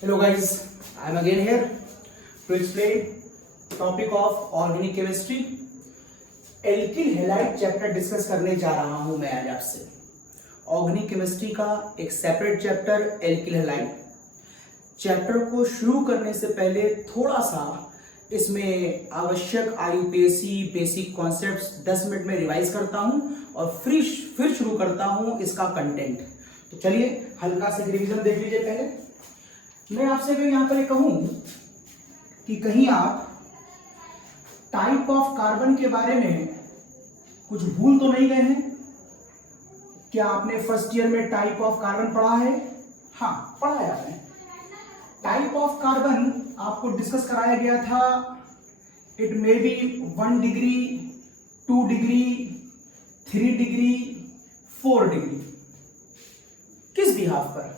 Hello guys, I am again here to explain topic of organic chemistry. Alkyl halide chapter discuss करने जा रहा हूं मैं आज आपसे। ऑर्गेनिक केमिस्ट्री का एक separate chapter alkyl halide. Chapter को शुरू करने से पहले थोड़ा सा इसमें आवश्यक आईयूपीएसी बेसिक कॉन्सेप्ट्स 10 मिनट में रिवाइज करता हूं और फिर शुरू करता हूं इसका कंटेंट। तो चलिए हल्का सा रिवीजन देख लीजिए। पहले मैं आपसे भी यहां पर कहूं कि कहीं आप टाइप ऑफ कार्बन के बारे में कुछ भूल तो नहीं गए हैं? क्या आपने फर्स्ट ईयर में टाइप ऑफ कार्बन पढ़ा है? हाँ, पढ़ा है आपने। टाइप ऑफ कार्बन आपको डिस्कस कराया गया था। It may be 1 degree, 2 degree, 3 degree, 4 degree. किस बिहाफ पर?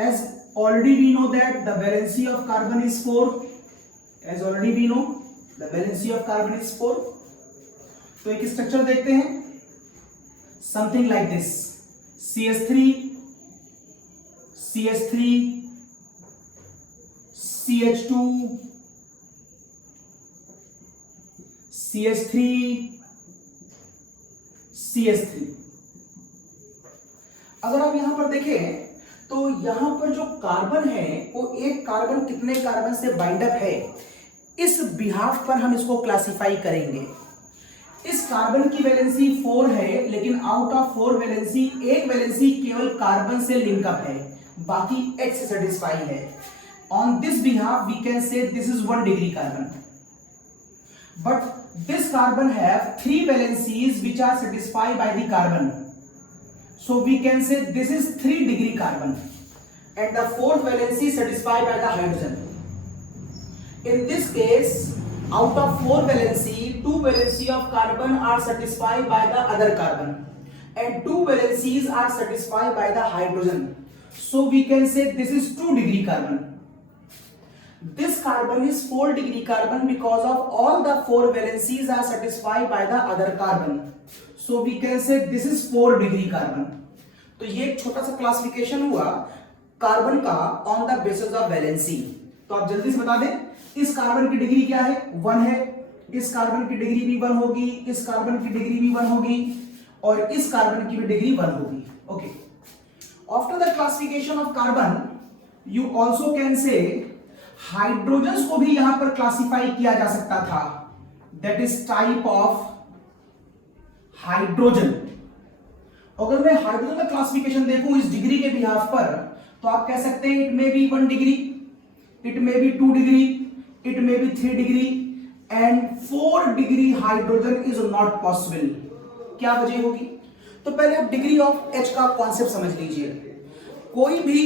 As already we know that the valency of carbon is 4. As already we know the valency of carbon is 4. तो एक structure देखते हैं something like this: CH3, CH3, CH2, CH3, CH3। अगर आप यहां पर देखें तो यहां पर जो कार्बन है वो एक कार्बन कितने कार्बन से बाइंड अप है, इस बिहाफ पर हम इसको क्लासिफाई करेंगे। इस कार्बन की वैलेंसी 4 है, लेकिन आउट ऑफ 4 वैलेंसी एक वैलेंसी केवल कार्बन से लिंक अप है, बाकी H से सेटिस्फाई है। On this behalf we can say this is 1 degree carbon, but this carbon have 3 valencies which are satisfied by the carbon. So we can say this is 3 degree carbon and the 4th valency satisfied by the hydrogen. In this case, out of 4 valency, 2 valency of carbon are satisfied by the other carbon and 2 valencies are satisfied by the hydrogen. So we can say this is 2 degree carbon. This carbon is 4 degree carbon because of all the 4 valencies are satisfied by the other carbon. So we can say this is 4 degree carbon. तो ये एक छोटा सा classification हुआ carbon का on the basis of valency. तो आप जल्दी से बता दें, इस कार्बन की डिग्री क्या है? 1 है। इस कार्बन की डिग्री भी 1 होगी, इस कार्बन की डिग्री भी 1 होगी और इस कार्बन की भी डिग्री 1 होगी। Okay, after the classification of carbon you also can say hydrogen को भी यहां पर क्लासिफाई किया जा सकता था। That is type of hydrogen. अगर मैं हाइड्रोजन का क्लासिफिकेशन देखूं इस डिग्री के बिहाफ पर, तो आप कह सकते हैं it may be 1 degree, it may be 2 degree, it may be 3 degree and 4 degree hydrogen is not possible. क्या वजह होगी? तो पहले आप डिग्री ऑफ एच का कॉन्सेप्ट समझ लीजिए। कोई भी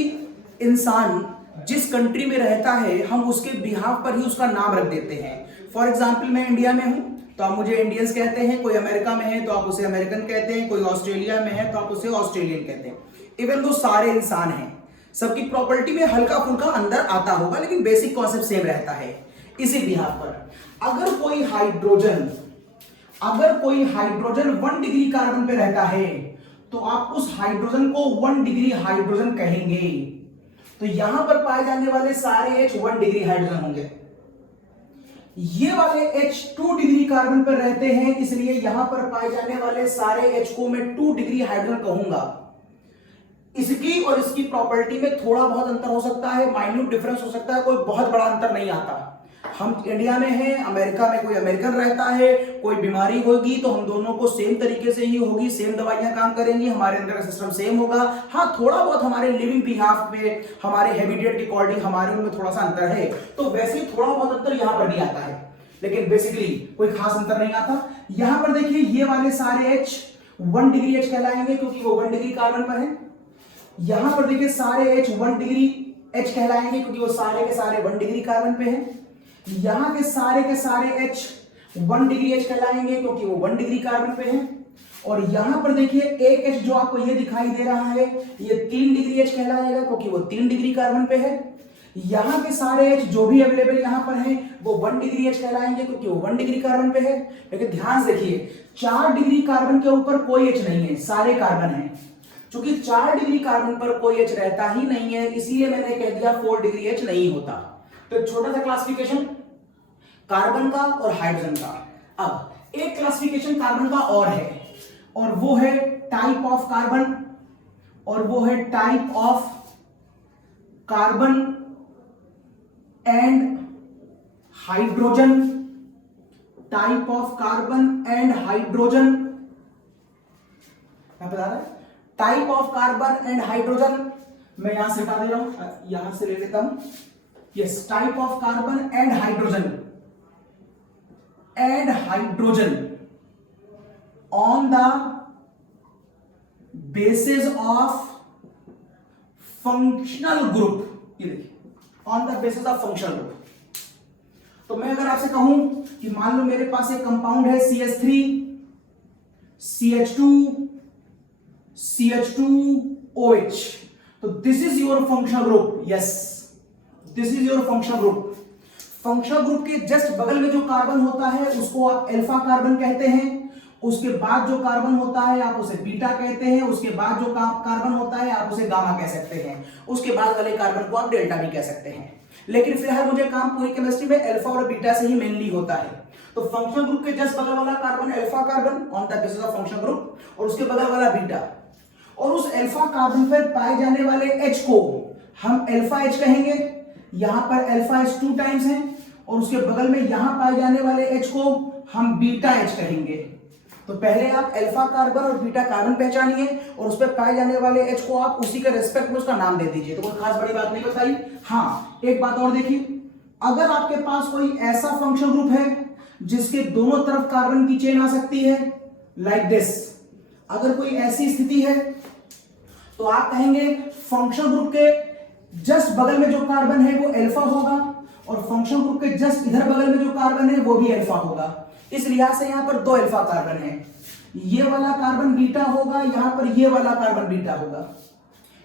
इंसान जिस कंट्री में रहता है हम उसके बिहाफ पर ही उसका नाम रख देते हैं। फॉर एग्जाम्पल, मैं इंडिया में हूं तो आप मुझे इंडियंस कहते हैं, कोई अमेरिका में है तो आप उसे अमेरिकन कहते हैं, कोई ऑस्ट्रेलिया में है तो आप उसे ऑस्ट्रेलियन कहते हैं। इवन दो सारे इंसान हैं, सबकी प्रॉपर्टी में हल्का फुल्का अंदर आता होगा, लेकिन बेसिक कॉन्सेप्ट सेम रहता है। इसी बिहाफ पर अगर कोई हाइड्रोजन 1 डिग्री कार्बन पे रहता है तो आप उस हाइड्रोजन को 1 डिग्री हाइड्रोजन कहेंगे। तो यहां पर पाए जाने वाले सारे H 1 डिग्री हाइड्रोजन होंगे। ये वाले H 2 डिग्री कार्बन पर रहते हैं, इसलिए यहां पर पाए जाने वाले सारे H को मैं 2 डिग्री हाइड्रोजन कहूंगा। इसकी और इसकी प्रॉपर्टी में थोड़ा बहुत अंतर हो सकता है, माइन्यूट डिफरेंस हो सकता है, कोई बहुत बड़ा अंतर नहीं आता। हम इंडिया में हैं, अमेरिका में कोई अमेरिकन रहता है, कोई बीमारी होगी तो हम दोनों को सेम तरीके से ही होगी, सेम दवाइयां काम करेंगी, हमारे अंदर का सिस्टम सेम होगा। हाँ, थोड़ा बहुत हमारे लिविंग बिहाफ पे, हमारे हैबिटेट के अकॉर्डिंग हमारे उनमें थोड़ा सा अंतर है, तो वैसे थोड़ा बहुत अंतर यहां पर भी आता है, लेकिन बेसिकली कोई खास अंतर नहीं आता। यहां पर देखिए ये वाले सारे H 1 डिग्री H कहलाएंगे क्योंकि वो 1 डिग्री कार्बन पर है। यहां पर देखिए सारे H 1 डिग्री H कहलाएंगे क्योंकि वो सारे के सारे 1 डिग्री कार्बन पे हैं। यहां के सारे H 1 डिग्री H कहलाएंगे क्योंकि वो 1 डिग्री कार्बन पे हैं। और यहां पर देखिए एक H जो आपको ये दिखाई दे रहा है ये 3 डिग्री H कहलाएगा क्योंकि वो 3 डिग्री कार्बन पे है। यहां के सारे H जो भी अवेलेबल यहां पर हैं वो 1 डिग्री H कहलाएंगे क्योंकि वो 1 डिग्री कार्बन पे है। लेकिन ध्यान से देखिए 4 डिग्री कार्बन के ऊपर कोई H नहीं है, सारे कार्बन हैं। क्योंकि 4 डिग्री कार्बन पर कोई H रहता ही नहीं है, इसीलिए मैंने कह दिया 4 डिग्री H नहीं होता। तो छोटा सा क्लासिफिकेशन कार्बन का और हाइड्रोजन का। अब एक क्लासिफिकेशन कार्बन का और है, और वो है टाइप ऑफ कार्बन, और वो है type of carbon and hydrogen, type of carbon and hydrogen. मैं बता रहा type of carbon and hydrogen, मैं यहां से बता दे रहा हूं, यहां से ले लेता हूं। Yes, type of carbon and hydrogen on the basis of functional group. ये देखिए, on the basis of functional group. तो मैं अगर आपसे कहूं कि मान लो मेरे पास एक कंपाउंड है CH3 CH2 CH2OH, तो this is your functional group. Yes, this is your functional group. Functional group के जस्ट बगल में जो कार्बन होता है उसको आप अल्फा कार्बन कहते हैं, उसके बाद जो कार्बन होता है आप उसे बीटा कहते हैं, उसके बाद जो कार्बन होता है आप उसे गामा कह सकते हैं, उसके बाद वाले कार्बन को आप डेल्टा भी कह सकते हैं। लेकिन फिलहाल मुझे काम पूरी केमिस्ट्री में अल्फा और बीटा से ही मेनली होता है। तो फंक्शनल ग्रुप के जस्ट बगल वाला carbon alpha carbon on the basis of functional group, और उसके बगल वाला बीटा, और उस अल्फा कार्बन पर पाए जाने वाले H को हम अल्फा H कहेंगे। यहां पर अल्फा H 2 टाइम्स है, और उसके बगल में यहां पाए जाने वाले H को हम बीटा H कहेंगे। तो पहले आप अल्फा कार्बन और बीटा कार्बन पहचानिए, और उस पर पाए जाने वाले H को आप उसी के रेस्पेक्ट में उसका नाम दे दीजिए। तो कोई खास बड़ी बात नहीं बताई। हाँ, एक बात और देखिए, अगर आपके पास कोई ऐसा फंक्शनल ग्रुप है जिसके दोनों तरफ कार्बन की चेन आ सकती है, लाइक दिस, अगर कोई ऐसी स्थिति है तो आप कहेंगे फंक्शनल ग्रुप के जस्ट बगल में जो कार्बन है वो अल्फा होगा, और फंक्शनल ग्रुप के जस्ट इधर बगल में जो कार्बन है वो भी अल्फा होगा। इस लिहाज से यहां पर 2 अल्फा कार्बन है, ये वाला कार्बन बीटा होगा, यहां पर ये वाला कार्बन बीटा होगा।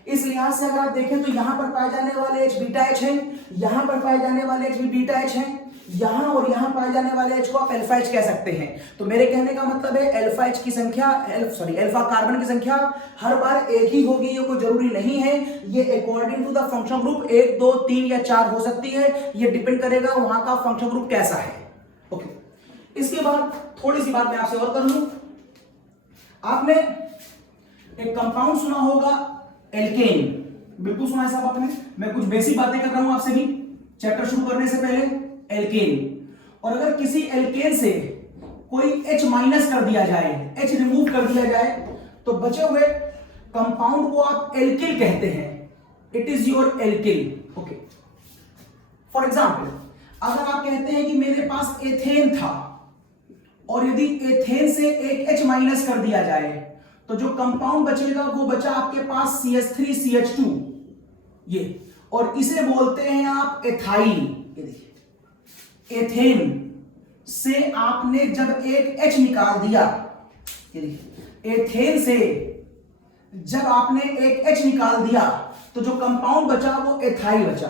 इस लिहाज से अगर आप देखें तो यहां पर पाए जाने वाले H बीटा H है, यहां पर पाए जाने वाले H भी बीटा H है, यहां और यहां पाए जाने वाले H को आप अल्फा H कह सकते हैं। तो मेरे कहने का मतलब है अल्फा H की संख्या अल्फा कार्बन की संख्या हर बार एक ही होगी, ये कोई जरूरी नहीं है। ये according to the functional group 1 2 3 या 4 हो सकती है, ये डिपेंड करेगा वहां का फंक्शनल ग्रुप कैसा है। ओके, इसके बाद थोड़ी सी बात मैं आपसे और कर लूं। आपने एक कंपाउंड सुना होगा एल्केन, बिल्कुल सुना है साहब आपने। मैं कुछ बेसिक बातें कर रहा हूं आपसे भी चैप्टर शुरू करने से पहले। एल्केन, और अगर किसी एल्केन से कोई H माइनस कर दिया जाए, H रिमूव कर दिया जाए, तो बचे हुए कंपाउंड को आप एल्किल कहते हैं। It is your alkyl. Okay, for example अगर आप कहते हैं कि मेरे पास एथेन था, और यदि एथेन से एक H माइनस कर दिया जाए, तो जो कंपाउंड बचेगा वो बचा आपके पास CH3 CH2, ये, और इसे बोलते हैं आप एथाइल। ये देखिए, एथेन से आपने जब एक H निकाल दिया, ये देखिए, एथेन से जब आपने एक H निकाल दिया तो जो कंपाउंड बचा वो एथाइल बचा।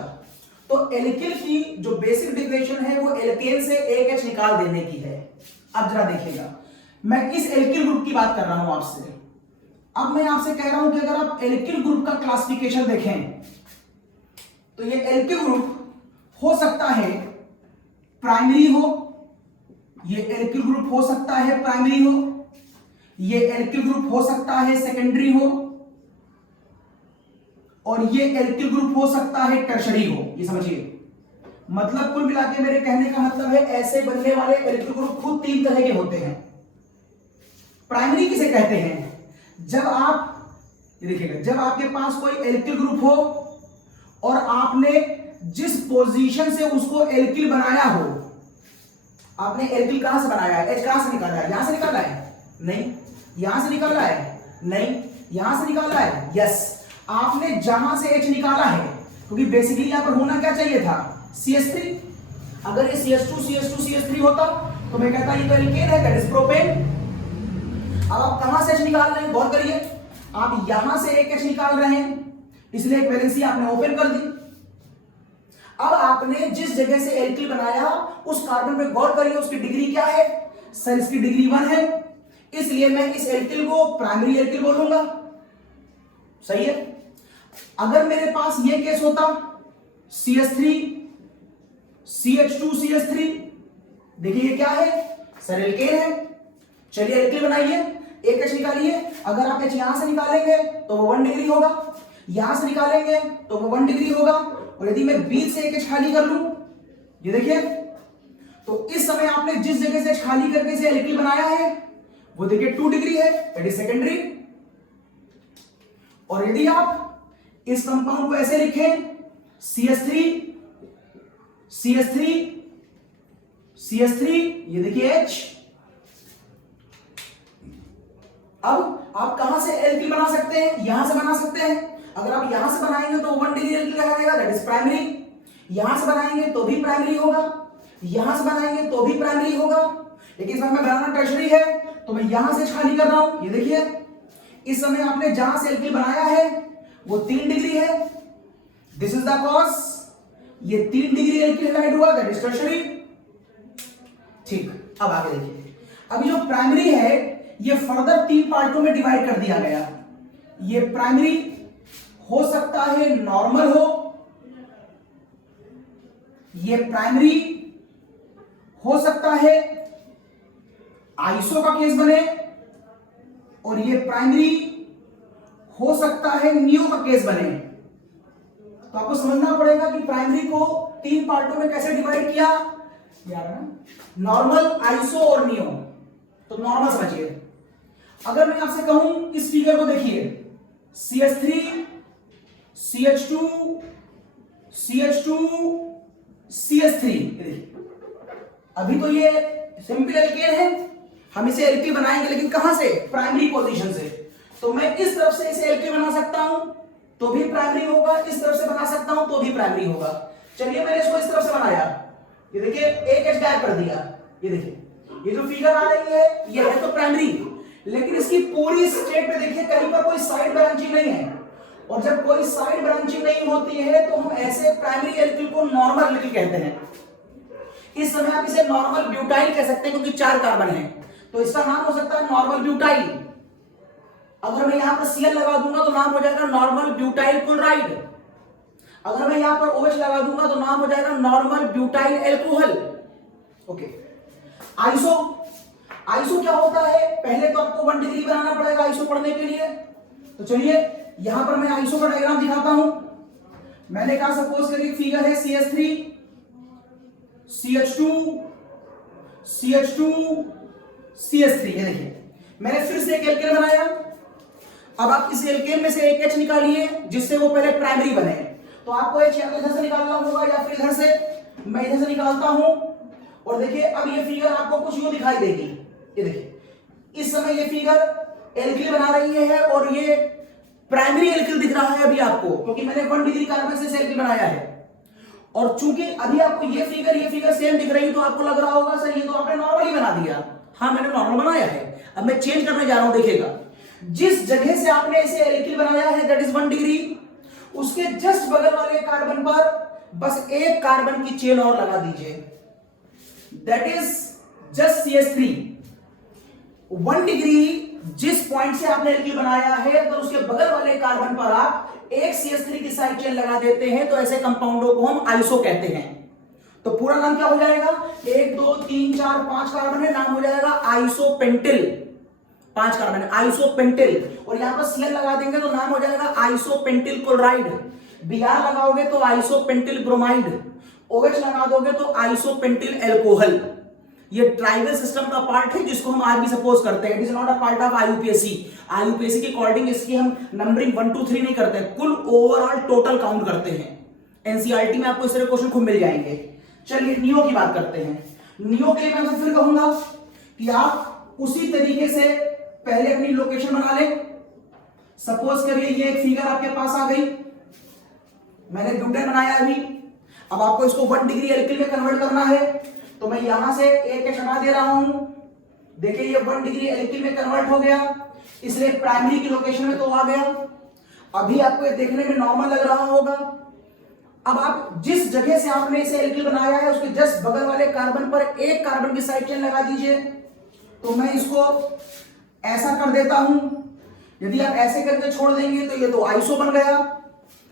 तो एल्किल की जो बेसिक डिफिनेशन है वो एल्केन से एक H निकाल देने की है। अब जरा देखिएगा, मैं इस एल्किल ग्रुप की बात कर रहा हूं आपसे। अब मैं आपसे कह रहा हूं कि अगर आप एल्किल ग्रुप का क्लासिफिकेशन देखें तो ये एल्किल ग्रुप हो सकता है प्राइमरी हो, ये एल्किल ग्रुप हो सकता है प्राइमरी हो, ये एल्किल ग्रुप हो सकता है सेकेंडरी हो, और ये एल्किल ग्रुप हो सकता है टर्शरी हो। ये समझिए, मतलब कुल मिला के मेरे कहने का मतलब है ऐसे बनने वाले एल्किल ग्रुप खुद 3 तरह के होते हैं। प्राइमरी किसे कहते हैं? जब आप, ये देखिएगा, जब आपके पास कोई एल्किल ग्रुप हो और आपने जिस पोजीशन से उसको एल्किल बनाया हो, आपने एल्किल कहां से बनाया है? H कहां से निकाला है? यहां से निकाला है? नहीं। यहां से निकाला है? नहीं। यहां से निकाला है? यस। आपने जहां से H निकाला है, क्योंकि बेसिकली यहां पर होना क्या चाहिए था? CH3। अगर ये CH2 होता तो मैं कहता ये तो एल्केन है, दैट इज प्रोपेन। अब आप कहां से H निकाल रहे हैं? गौर करिए, आप यहां से एक H निकाल रहे हैं, इसलिए एक वैलेंसी आपने ओपन कर दी। अब आपने जिस जगह से एल्किल बनाया उस कार्बन पे गौर करिए, उसकी डिग्री क्या है? सर इसकी डिग्री 1 है, इसलिए मैं इस एल्किल को प्राइमरी एल्किल बोलूंगा। सही है। अगर मेरे पास ये केस होता CH3 CH2 CH3, देखिए ये क्या है सर, एल्केन है। चलिए एल्केन बनाइए, एक H निकालिए। अगर आप H यहां से निकालेंगे तो वो 1 डिग्री होगा, यहां से निकालेंगे तो वो 1 डिग्री होगा, और यदि मैं बीच से एक H खाली कर लूं, ये देखिए, तो इस समय आपने जिस जगह से H खाली करके इसे एल्केन बनाया है वो देखिए 2 डिग्री है, दैट इज सेकेंडरी। और यदि आप इस कंपाउंड को ऐसे लिखें CH3 CH3 CH3, ये देखिए H। अब आप कहां से एल्किल बना सकते हैं, यहां से बना सकते हैं। अगर आप यहां से बनाएंगे तो 1 डिग्री एल्किल लगाएगा, दैट इज प्राइमरी। यहां से बनाएंगे तो भी प्राइमरी होगा, यहां से बनाएंगे तो भी प्राइमरी होगा। लेकिन इस बार मैं बनाना टर्शरी है तो मैं यहां से खाली कर रहा हूं। ये देखिए, इस समय आपने जहां से एल्किल बनाया है वो 3 डिग्री है, दिस इज द कॉज, ये 3 डिग्री एल्किल हाइड हुआ, दैट इज टर्शरी। ठीक, अब आगे देखिए। अभी जो प्राइमरी है ये फर्दर 3 पार्टों में डिवाइड कर दिया गया। ये प्राइमरी हो सकता है नॉर्मल हो, ये प्राइमरी हो सकता है आइसो का केस बने, और ये प्राइमरी हो सकता है नियो का केस बने। तो आपको समझना पड़ेगा कि प्राइमरी को 3 पार्टों में कैसे डिवाइड किया, नॉर्मल, आइसो और नियो। तो नॉर्मल समझिए। अगर मैं आपसे कहूं इस फिगर को देखिए, CH3 CH2 CH2 CH3, अभी तो ये सिंपल एल्केन है, हम इसे एल्किल बनाएंगे, लेकिन कहां से, प्राइमरी पोजीशन से। तो मैं इस तरफ से इसे एल्किल बना सकता हूं तो भी प्राइमरी होगा, इस तरफ से बना सकता हूं तो भी प्राइमरी होगा। चलिए मैंने इसको इस तरफ से बनाया, ये देखिए एक H गायब कर दिया। ये देखिए, ये जो फिगर आ रही है ये है तो प्राइमरी, लेकिन इसकी पूरी स्टेट में देखिए कहीं पर कोई साइड ब्रांचिंग नहीं है। और जब कोई साइड ब्रांचिंग नहीं होती है तो हम ऐसे प्राइमरी एल्किल को नॉर्मल एल्किल कहते हैं। इस समय आप इसे नॉर्मल ब्यूटाइल कह सकते हैं क्योंकि 4 कार्बन है, तो इसका नाम हो सकता है नॉर्मल ब्यूटाइल। अगर मैं यहां पर Cl लगा दूंगा तो नाम हो जाएगा नॉर्मल ब्यूटाइल क्लोराइड। अगर मैं यहां पर OH लगा दूंगा तो नाम हो जाएगा normal butyl alcohol. Okay, iso, iso क्या होता है, पहले तो आपको 1 डिग्री बनाना पड़ेगा आइसो पढ़ने के लिए। तो चलिए यहां पर मैं आइसो का डायग्राम दिखाता हूं। मैंने कहा सपोज करिए फिगर है CH3 CH2 CH2 CH3, ये देखिए मैंने फिर से एक एल्केन बनाया। अब आप इस एल्केन में से एक H निकालिए जिससे वो पहले प्राइमरी बने। तो आपको H या तो इधर से निकालना होगा या फिर इधर से। मैं इधर से निकालता हूं और देखिए अब ये फिगर आपको कुछ यूं दिखाई देगी। ये देखिए इस समय ये फिगर एल्किल बना रही है और ये प्राइमरी एल्किल दिख रहा है अभी आपको, क्योंकि मैंने 1 डिग्री कार्बन से एल्किल बनाया है। और चूंकि अभी आपको ये फिगर सेम दिख रही है तो आपको लग रहा होगा सर ये तो आपने नॉर्मली बना दिया। हाँ मैंने नॉर्मल बनाया है, अब मैं चेंज करने जा रहा हूं। देखिएगा जिस जगह से आपने इसे एल्किल बनाया है दैट इज 1 डिग्री, उसके जस्ट बगल वाले कार्बन पर बस एक कार्बन की चेन और लगा दीजिए, that is just CH3। 1 degree जिस पॉइंट से आपने एल्किल बनाया है तो उसके बगल वाले कार्बन पर आप एक CH3 की साइड चेन लगा देते हैं तो ऐसे कंपाउंडों को हम आइसो कहते हैं। तो पूरा नाम क्या हो जाएगा, 1 2 3 4 5 कार्बन है, नाम हो जाएगा आइसोपेंटिल। 5 कार्बन है आइसोपेंटिल, और यहां पर Cl लगा देंगे तो नाम हो जाएगा आइसोपेंटिल क्लोराइड। Br लगाओगे तो आइसोपेंटिल ब्रोमाइड, OH लगा दोगे तो आइसोपेंटिल एल्कोहल। ये ट्राइबल सिस्टम का पार्ट है जिसको हम आज भी सपोज करते हैं। It is not a part of IUPAC। IUPAC के अकॉर्डिंग इसकी हम नंबरिंग 1 2 3 नहीं करते हैं, कुल ओवरऑल टोटल काउंट करते हैं। NCERT में आपको इस तरह क्वेश्चन खूब मिल जाएंगे। चलिए नियो की बात करते हैं। नियो के लिए मैं फिर कहूंगा कि आप उसी तरीके से पहले अपनी लोकेशन बना लें। सपोज करिए ये एक फिगर आपके पास आ गई, मैंने ब्यूटेन बनाया अभी। अब आपको इसको 1 डिग्री एल्किल में कन्वर्ट करना है तो मैं यहां से एक H हटा दे रहा हूं। देखिए ये 1 डिग्री एल्किल में कन्वर्ट हो गया, इसलिए प्राइमरी की लोकेशन में तो आ गया। अभी आपको ये देखने में नॉर्मल लग रहा होगा। अब आप जिस जगह से आपने इसे एल्किल बनाया है उसके जस्ट बगल वाले कार्बन पर एक कार्बन की साइड चेन लगा दीजिए। तो मैं इसको ऐसा कर देता हूं, यदि आप ऐसे करके छोड़ देंगे तो ये तो आइसो बन गया,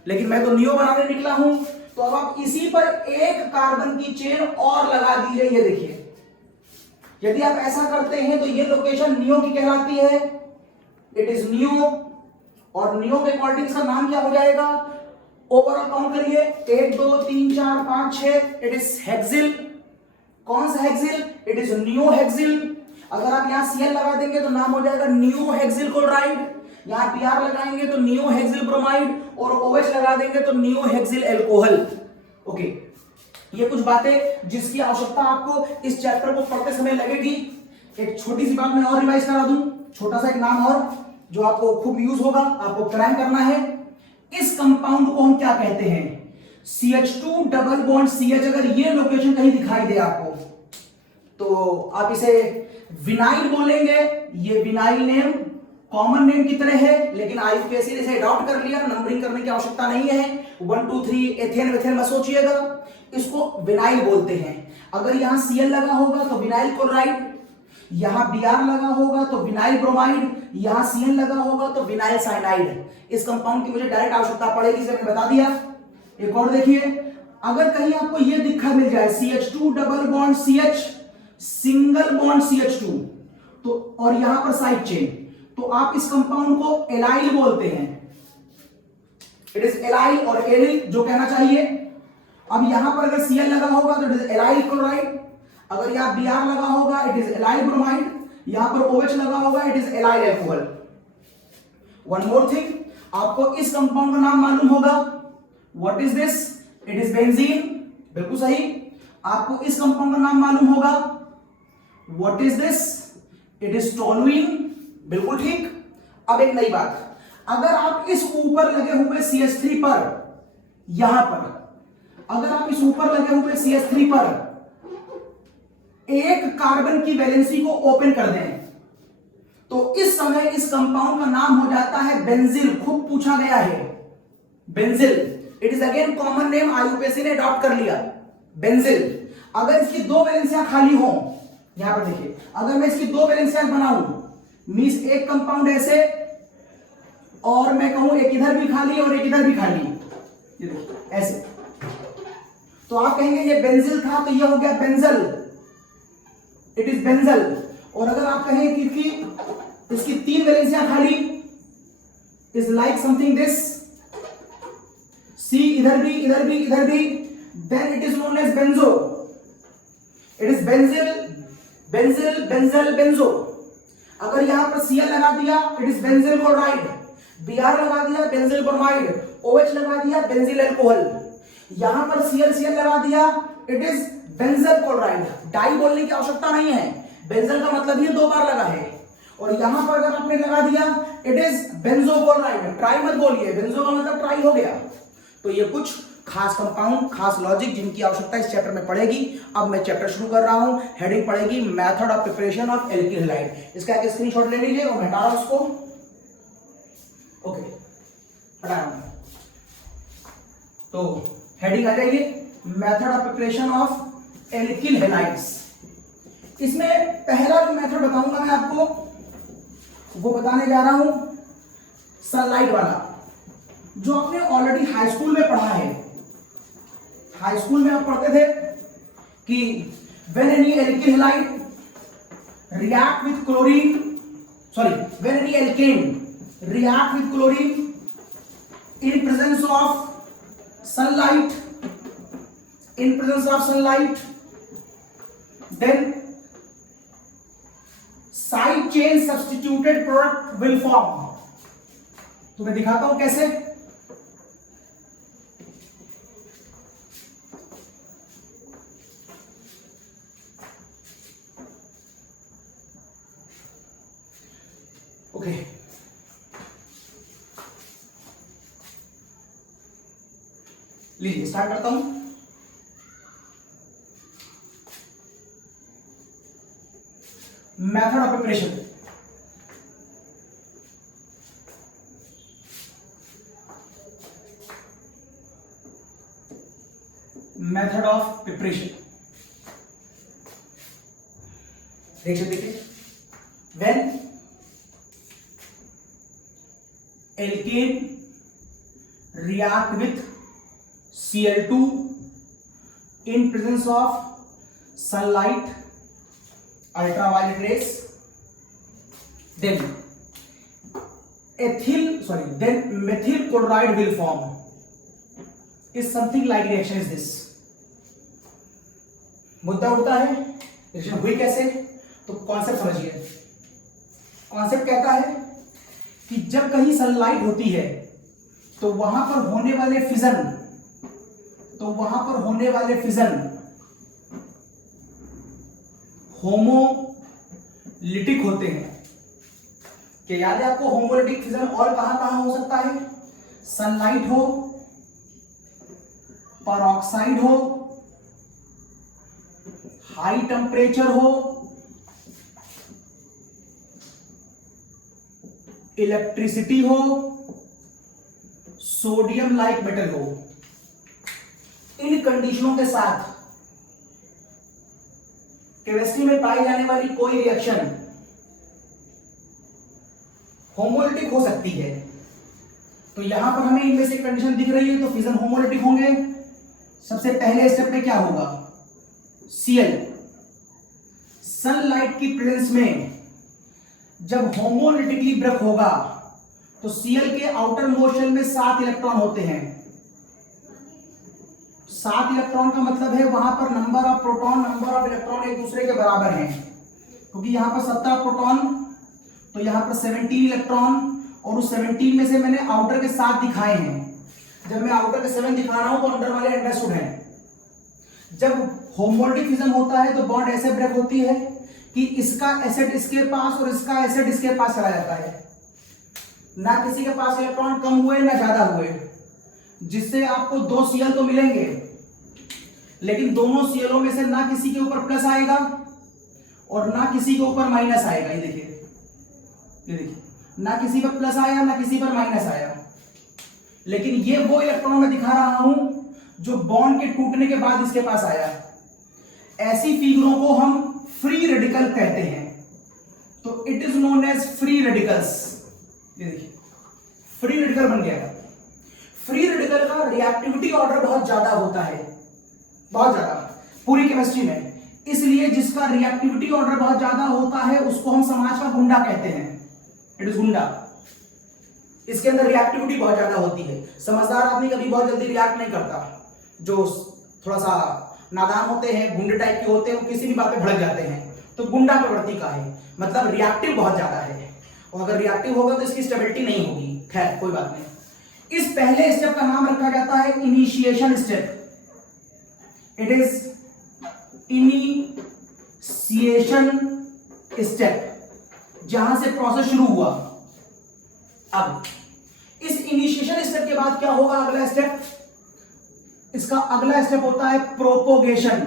लेकिन मैं तो नियो बनाने निकला हूं। तो अब आप इसी पर एक कार्बन की चेन और लगा दीजिए, ये देखिए। यदि आप ऐसा करते हैं तो ये लोकेशन नियो की कहलाती है, इट इज नियो। और नियो के अकॉर्डिंग इसका नाम क्या हो जाएगा? ओवरऑल काउंट करिए, 1 2 3 4 5 6, इट इज हेक्सिल। कौन सा hexyl? It is neo hexyl. अगर आप यहां Cl लगा देंगे तो नाम हो जाएगा नियो हेक्सिल क्लोराइड। यहां Br लगाएंगे तो नियो हेक्सिल ब्रोमाइड, और OH लगा देंगे तो नियो हेक्सिल एल्कोहल। ओके, ये कुछ बातें जिसकी आवश्यकता आपको इस चैप्टर को पढ़ते समय लगेगी। एक छोटी सी बात मैं और रिवाइज करा दूं, छोटा सा एक नाम और जो आपको खूब यूज होगा, आपको क्रैंक करना है। इस कंपाउंड को हम क्या कहते हैं? CH2 double bond CH। अगर ये लोकेशन कहीं दिखाई दे आपको तो आप इसे विनाइल बोलेंगे। ये विनाइल नेम कॉमन नेम की तरह है, लेकिन IUPAC ने इसे अडॉप्ट कर लिया, नंबरिंग करने की आवश्यकता नहीं है। 1 2 3 एथेन वेथेन मत सोचिएगा, इसको विनाइल बोलते हैं। अगर यहां Cl लगा होगा तो विनाइल क्लोराइड, यहां Br लगा होगा तो विनाइल ब्रोमाइड, यहां Cn लगा होगा तो विनाइल साइनाइड। इस कंपाउंड की मुझे डायरेक्ट आवश्यकता पड़ेगी, इसे मैंने बता दिया। एक और देखिए, अगर कहीं आपको यह दिखा मिल जाए CH2 double bond CH, single bond CH2, तो और यहां पर साइड चेन, तो आप इस कंपाउंड को एलाइल बोलते हैं। इट इज एलाइल और एलिल जो कहना चाहिए। अब यहां पर अगर Cl लगा होगा तो इट इज एलाइल क्लोराइड, अगर यहां Br लगा होगा इट इज एलाइल ब्रोमाइड, यहां पर OH लगा होगा it is allyl alcohol. One more thing, आपको इस कंपाउंड का नाम मालूम होगा। What is this? It is benzene, बिल्कुल सही। आपको इस कंपाउंड का नाम मालूम होगा। What is this? It is toluene, बिल्कुल ठीक। अब एक नई बात, अगर आप इस ऊपर लगे हुए CH3 पर, यहां पर अगर आप इस ऊपर लगे हुए CH3 पर एक कार्बन की वैलेंसी को ओपन कर दें तो इस समय इस कंपाउंड का नाम हो जाता है बेंजिल। खूब पूछा गया है, benzyl. It is again common name, IUPAC ने अडॉप्ट कर लिया, बेंजिल। अगर इसकी दो वैलेंसियां खाली हो, यहां पर देखिए, अगर मैं इसकी दो वैलेंसियां बनाऊं, मींस एक कंपाउंड ऐसे और मैं कहूं एक इधर भी खाली और एक इधर भी खाली, ये देखिए ऐसे, तो आप कहेंगे ये बेंजिल था तो ये हो गया बेंजल, इट इज बेंजल। और अगर आप कहें कि इसकी तीन वैलेंसियां खाली, is like something this, see इधर भी इधर भी इधर भी, then it is known as benzo. It is benzyl, benzyl, benzal, benzo. अगर यहां पर Cl लगा दिया it is benzyl chloride, Br लगा दिया बेंजिल ब्रोमाइड, OH लगा दिया बेंजिल अल्कोहल, यहां पर Cl लगा दिया it is benzal chloride. Di बोलने की आवश्यकता नहीं है, बेंजल का मतलब ही दो बार लगा है। और यहां पर अगर आपने लगा दिया it is benzo chloride, tri मत बोलिए, बेंजो का मतलब ट्राई हो गया। तो ये कुछ खास कंपाउंड, खास लॉजिक जिनकी आवश्यकता इस चैप्टर में पड़ेगी। अब मैं चैप्टर शुरू कर रहा हूं। हेडिंग पड़ेगी method of preparation of alkyl halide. इसका एक स्क्रीनशॉट ले लीजिए और हटा रहा हूं उसको। ओके, हटा रहा हूं। तो हेडिंग आ जाइए, method of preparation of alkyl halides. इसमें पहला जो मेथड बताऊंगा मैं आपको, वो बताने जा रहा हूं सनलाइट वाला, जो आपने ऑलरेडी हाई स्कूल में पढ़ा है। हाई स्कूल में आप पढ़ते थे कि when any alkyl halide react with chlorine, sorry, when any alkane react with chlorine in presence of sunlight, in presence of sunlight, then side chain substituted product will form। तो मैं दिखाता हूं कैसे। ओके, लीजिए स्टार्ट करता हूं। Method of preparation, method of preparation देखिए, when alkane react with Cl2 in presence of sunlight, ultraviolet rays, then methyl chloride will form. Is something like reaction is this. मुद्दा उठता है रिएक्शन हुई कैसे, तो कॉन्सेप्ट समझिए। कॉन्सेप्ट कहता है कि जब कहीं सनलाइट होती है तो वहां पर होने वाले फिजन होमोलिटिक होते हैं। क्या याद है आपको होमोलिटिक फिजन और कहां हो सकता है? सनलाइट हो, परऑक्साइड हो, हाई टेम्परेचर हो, इलेक्ट्रिसिटी हो, सोडियम लाइक मेटल हो। इन कंडीशनों के साथ केमिस्ट्री में पाई जाने वाली कोई रिएक्शन होमोलिटिक हो सकती है। तो यहां पर हमें इनमें से कंडीशन दिख रही है, तो फिजन होमोलिटिक होंगे। सबसे पहले स्टेप में क्या होगा? Cl सनलाइट की प्रेजेंस में जब होमोलिटिकली ब्रेक होगा तो Cl के आउटर मोशन में 7 इलेक्ट्रॉन होते हैं। 7 इलेक्ट्रॉन का मतलब है वहां पर number of proton, number of electron एक दूसरे के बराबर हैं, क्योंकि यहां पर 17 प्रोटॉन, तो यहां पर 17 इलेक्ट्रॉन, और उस 17 में से मैंने आउटर के 7 दिखाए हैं। जब मैं आउटर के 7 दिखा रहा हूं तो अंदर वाले अंडरस्टूड हैं। जब होमोलिटिक फिजन होता है तो बॉन्ड ऐसे ब्रेक होती है कि इसका एसिड इसके पास और इसका एसिड इसके पास चला जाता है। ना किसी के पास इलेक्ट्रॉन कम हुए ना ज्यादा हुए, जिससे आपको 2 Cl तो मिलेंगे, लेकिन दोनों Clओं में से ना किसी के ऊपर प्लस आएगा और ना किसी के ऊपर माइनस आएगा। ये देखिए, ना किसी पर प्लस आया ना किसी पर माइनस आया। लेकिन ये वो इलेक्ट्रॉन मैं दिखा रहा हूं जो बॉन्ड के टूटने के बाद इसके पास आया। ऐसी फिगरों को हम फ्री रेडिकल कहते हैं। तो it is known as free radicals. ये देखिए, फ्री रेडिकल बन गया। फ्री रेडिकल का रिएक्टिविटी ऑर्डर बहुत ज्यादा होता है, बहुत ज्यादा पूरी केमिस्ट्री में। इसलिए जिसका रिएक्टिविटी ऑर्डर बहुत ज्यादा होता है उसको हम समाज का गुंडा कहते हैं। इट इज गुंडा। इसके अंदर रिएक्टिविटी बहुत ज्यादा होती है। समझदार आदमी कभी बहुत जल्दी रिएक्ट नहीं करता। जो थोड़ा सा नादान होते हैं, गुंडे टाइप के होते हैं, वो किसी भी बात पे भड़क जाते हैं। तो गुंडा प्रवृत्ति का है, मतलब रिएक्टिव बहुत ज्यादा है। और अगर रिएक्टिव होगा तो इसकी स्टेबिलिटी नहीं होगी। खैर कोई बात नहीं। इस पहले स्टेप का नाम रखा जाता है initiation step. It is initiation step, जहां से प्रोसेस शुरू हुआ। अब इस इनिशिएशन स्टेप के बाद क्या होगा? अगला स्टेप, इसका अगला स्टेप होता है प्रोपोगेशन।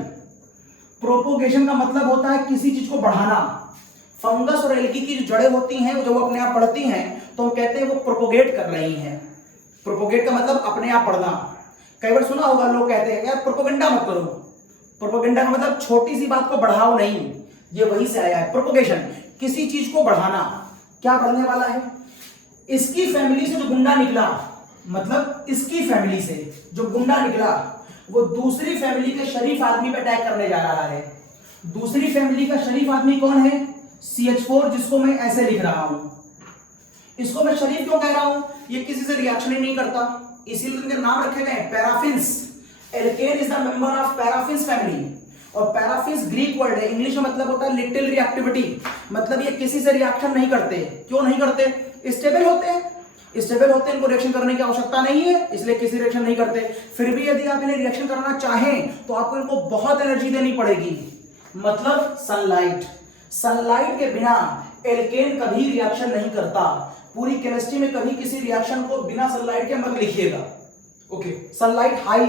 प्रोपोगेशन का मतलब होता है किसी चीज को बढ़ाना। फंगस और एल्गी की जो जड़ें होती हैं, जो अपने आप बढ़ती हैं, तो हम कहते हैं वो प्रोपोगेट कर रही हैं। प्रोपोगेट का मतलब अपने आप बढ़ना। कई बार सुना होगा लोग कहते हैं यार प्रोपोगेंडा मत करो। प्रोपोगेंडा का मतलब छोटी सी बात को बढ़ाओ नहीं, ये वहीं से आया है। प्रोपोगेशन, किसी चीज को बढ़ाना। क्या बढ़ने वाला है? इसकी फैमिली से जो गुंडा निकला, मतलब इसकी फैमिली से जो गुंडा निकला, वो दूसरी फैमिली के शरीफ आदमी पे अटैक करने जा रहा है। दूसरी फैमिली का शरीफ आदमी कौन है? CH4, जिसको मैं ऐसे लिख रहा हूं। इसको मैं शरीफ क्यों कह रहा हूं? ये किसी से रिएक्शन ही नहीं करता, इसीलिए इनके नाम रखे गए paraffins. Alkane is the member of paraffins family. और पैराफिन्स ग्रीक वर्ड है, इंग्लिश में मतलब होता है लिटिल रिएक्टिविटी। मतलब ये किसी से रिएक्शन नहीं करते। क्यों नहीं करते? स्टेबल होते हैं। स्टेबल होते हैं, इनको रिएक्शन करने की आवश्यकता नहीं है, इसलिए किसी रिएक्शन नहीं करते। फिर भी यदि आप इन्हें रिएक्शन करना चाहें तो आपको इनको बहुत एनर्जी देनी पड़ेगी। मतलब सनलाइट। सनलाइट के बिना एल्केन कभी रिएक्शन नहीं करता। पूरी केमिस्ट्री में कभी किसी रिएक्शन को बिना सनलाइट के मत लिखिएगा। Okay, sunlight high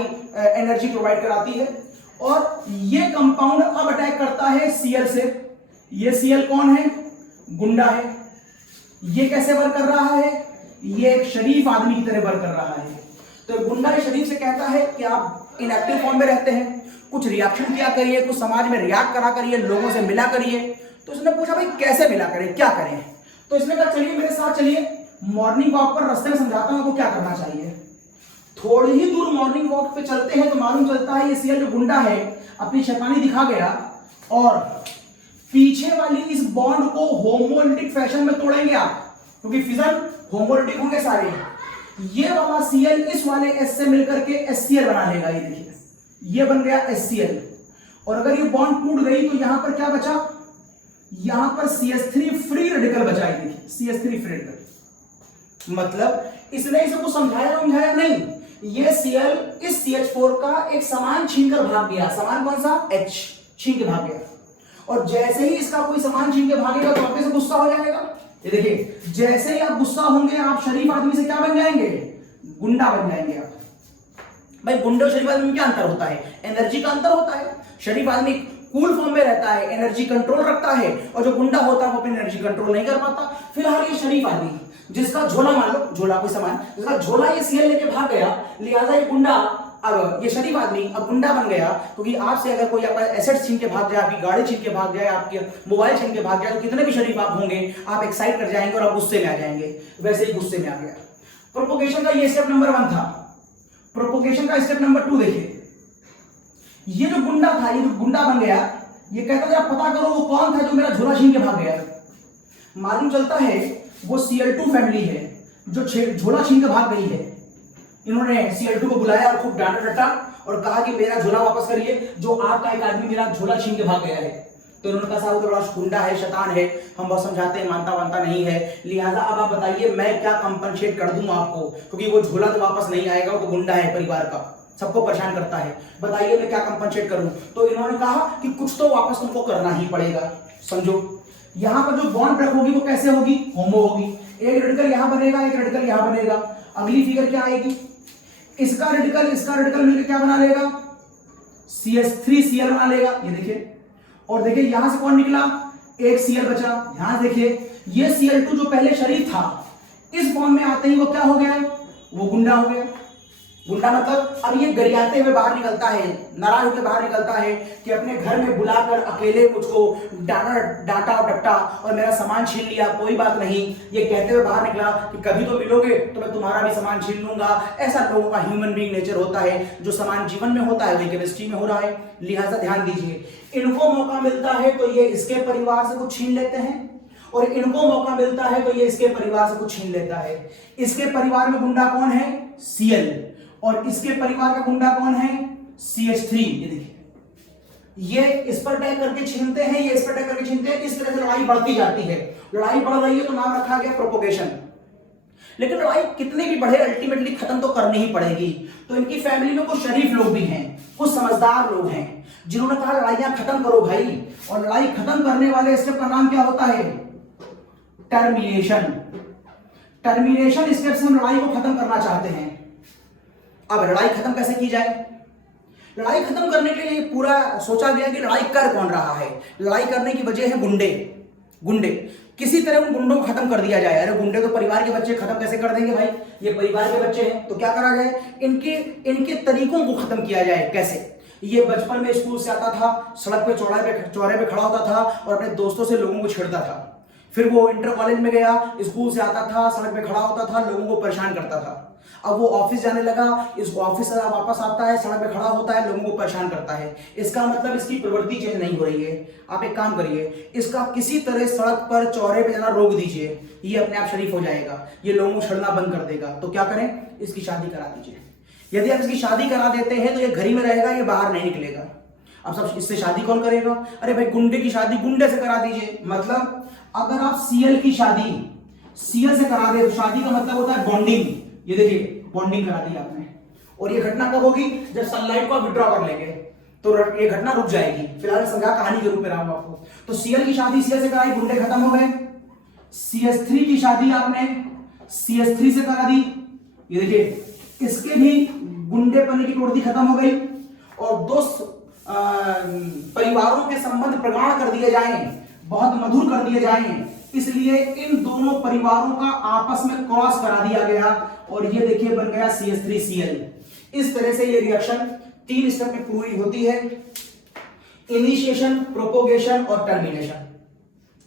energy provide कराती है। और ये कंपाउंड अब अटैक करता है Cl से। ये Cl कौन है? गुंडा है। ये कैसे वर्क कर रहा है? ये एक शरीफ आदमी की तरह वर्क कर रहा है। तो गुंडा इस शरीफ से कहता है कि आप इनएक्टिव फॉर्म में रहते हैं, कुछ रिएक्शन किया करिए, कुछ समाज में रिएक्ट करा करिए, लोगों से मिला करिए। तो उसने पूछा भाई कैसे मिला करें, क्या करें? तो इसने कहा चलिए मेरे साथ चलिए, मॉर्निंग वॉक पर रास्ते में समझाता हूं आपको क्या करना चाहिए। थोड़ी ही दूर मॉर्निंग वॉक पे चलते हैं तो मालूम चलता है ये सीएल जो गुंडा है अपनी शैतानी दिखा गया और पीछे वाली इस बॉन्ड को होमोलिटिक फैशन में तोड़ेंगे आप, क्योंकि फिजन होमोलिटिक होंगे सारे। ये वाला सीएल इस वाले एस से मिलकर के एससीएल बना लेगा। ये देखिए ये बन गया एससीएल, और अगर ये बॉन्ड टूट गई तो यहां पर क्या बचा, यहां पर CH3 फ्री रेडिकल बचा। ये देखिए CH3 फ्री रेडिकल, मतलब इसने इसे कुछ समझाया नहीं, ये सीएल इस CH4 का एक समान छीनकर भाग गया। समान कौन सा, H छीन के भाग गया, और जैसे ही इसका कोई समान छीन के भागेगा तो आपके से गुस्सा हो जाएगा। ये देखिए जैसे ही आप गुस्सा होंगे आप शरीफ आदमी से क्या बन जाएंगे, गुंडा बन जाएंगे आप। भाई गुंडे और शरीफ आदमी में क्या अंतर होता है, एनर्जी का अंतर होता है। शरीफ आदमी कूल फॉर्म में रहता है, एनर्जी कंट्रोल रखता है, और जो गुंडा होता है वो अपनी एनर्जी कंट्रोल नहीं कर पाता। फिलहाल ये शरीफ आदमी जिसका झोला, मान लो झोला कोई सामान, जिसका झोला ये सीएल लेके भाग गया, लिहाजा ये गुंडा, अब ये शरीफ आदमी अब गुंडा बन गया। क्योंकि आपसे अगर कोई आपका एसेट छीन के भाग जाए, आपकी गाड़ी छीन के भाग जाए, आपके मोबाइल छीन के भाग जाए, तो कितने भी शरीफ आप होंगे आप एक्साइट कर जाएंगे और आप गुस्से में आ जाएंगे। वैसे ही गुस्से में आ गया। प्रोपोगेशन का ये स्टेप नंबर 1 था। प्रोपोगेशन का स्टेप नंबर 2 देखिए, ये जो गुंडा था, ये जो गुंडा बन गया, ये कहता था पता करो वो कौन था जो मेरा झोला छीन के भाग गया। मालूम चलता है वो Cl2 फैमिली है जो झोला छीन के भाग गई है। इन्होंने Cl2 को बुलाया और खूब डांटा डटा और कहा कि मेरा झोला वापस करिए, जो आपका एक आदमी मेरा झोला छीन के भाग गया है। तो इन्होंने कहा साहब तो बड़ा गुंडा है, शैतान है, हम बहुत समझाते हैं, मानता नहीं है, लिहाजा अब आप बताइए मैं क्या कंपनसेट कर दूं आपको, क्योंकि वो झोला तो वापस नहीं आएगा, वो तो गुंडा है, परिवार का सबको परेशान करता है, बताइए मैं क्या कंपनसेट करूं। तो इन्होंने कहा कि कुछ तो वापस तुमको करना ही पड़ेगा। समझो यहां पर जो बॉन्ड ब्रेक होगी वो कैसे होगी, होमो होगी। एक रेडिकल यहां बनेगा, एक रेडिकल यहां बनेगा। अगली फिगर क्या आएगी, इसका रेडिकल मिलकर क्या बना लेगा, CH3Cl बना लेगा। ये देखिए, और देखिए यहां से कौन निकला, एक Cl बचा। यहां देखिए ये Cl2 जो पहले शरीफ था, इस फॉर्म में आते ही वो क्या हो गया, वो गुंडा हो गया। गुंडा मतलब अब ये गरियाते हुए बाहर निकलता है, नाराज होकर बाहर निकलता है कि अपने घर में बुलाकर अकेले मुझको डांटा और डपटा और मेरा सामान छीन लिया, कोई बात नहीं, ये कहते हुए बाहर निकला कि कभी तो मिलोगे तो मैं तुम्हारा भी सामान छीन लूंगा। ऐसा लोगों का ह्यूमन बीइंग नेचर होता है, जो सामान जीवन में होता है वही केमिस्ट्री में हो रहा है। लिहाजा ध्यान दीजिए, इनको मौका मिलता है तो ये इसके परिवार से कुछ छीन लेते हैं, और इनको मौका मिलता है तो ये इसके परिवार से कुछ छीन लेता है। इसके परिवार में गुंडा कौन है, Cl, और इसके परिवार का गुंडा कौन है, CH3। ये देखिए, ये इस पर अटैक करके छीनते हैं, ये इस पर अटैक करके छीनते हैं। इस तरह से लड़ाई बढ़ती जाती है। लड़ाई बढ़ रही है तो नाम रखा गया प्रोपोगेशन। लेकिन लड़ाई कितनी भी बढ़े अल्टीमेटली खत्म तो करनी ही पड़ेगी। तो इनकी फैमिली में कुछ शरीफ लोग भी हैं, कुछ समझदार लोग हैं, जिन्होंने कहा लड़ाइयां खत्म करो भाई। और लड़ाई खत्म करने वाले स्टेप का नाम क्या होता है, टर्मिनेशन। टर्मिनेशन स्टेप से हम लड़ाई को खत्म करना चाहते हैं। अब लड़ाई खत्म कैसे की जाए, लड़ाई खत्म करने के लिए पूरा सोचा गया कि लड़ाई कर कौन रहा है। लड़ाई करने की वजह है गुंडे। किसी तरह उन गुंडों को खत्म कर दिया जाए। अरे गुंडे तो परिवार के बच्चे, खत्म कैसे कर देंगे भाई, ये परिवार के बच्चे हैं। तो क्या करा जाए, इनके तरीकों को खत्म किया जाए। कैसे, ये बचपन में स्कूल से आता था, सड़क पे चौराहे पे खड़ा होता था और अपने दोस्तों से लोगों को छेड़ता था। फिर वो इंटर कॉलेज में गया, स्कूल से आता था, सड़क पे खड़ा होता था, लोगों को परेशान करता था। अब वो ऑफिस जाने लगा, इस ऑफिस से वापस आता है, सड़क पे खड़ा होता है, लोगों को परेशान करता है। इसका मतलब इसकी प्रवृत्ति चेंज नहीं हो रही है। आप एक काम करिए, इसका किसी तरह सड़क पर चौराहे पे जाना रोक दीजिए, ये अपने आप शरीफ हो जाएगा, ये लोगों को छेड़ना बंद कर देगा। तो क्या करें, इसकी शादी करा दीजिए। यदि आप इसकी शादी करा देते हैं तो ये घर ही में रहेगा, ये बाहर नहीं निकलेगा। अब सब इससे शादी कौन करेगा, अरे भाई गुंडे की शादी गुंडे से करा दीजिए। मतलब अगर आप Cl की शादी Cl से करा दे तो शादी का मतलब होता है बॉन्डिंग। ये देखिए बॉन्डिंग करा दी आपने, और ये घटना कब होगी, जब सनलाइट को विड्रॉ कर लेंगे तो ये घटना रुक जाएगी। फिलहाल समझा कहानी के रूप में रहा हूं आपको। तो Cl की शादी Cl से कराई, गुंडे खत्म हो गए। CH3 की शादी आपने CH3 से करा दी, ये देखिए इसके भी गुंडेपने की प्रवृत्ति खत्म हो गई, और दो परिवारों के संबंध प्रगाढ़ कर दिए जाएं, बहुत मधुर कर दिए जाएं। इसलिए इन दोनों परिवारों का आपस में क्रॉस करा दिया गया, और ये देखिए बन गया CH3Cl। इस तरह से ये रिएक्शन 3 स्टेप में पूरी होती है, इनिशिएशन, प्रोपोगेशन और टर्मिनेशन।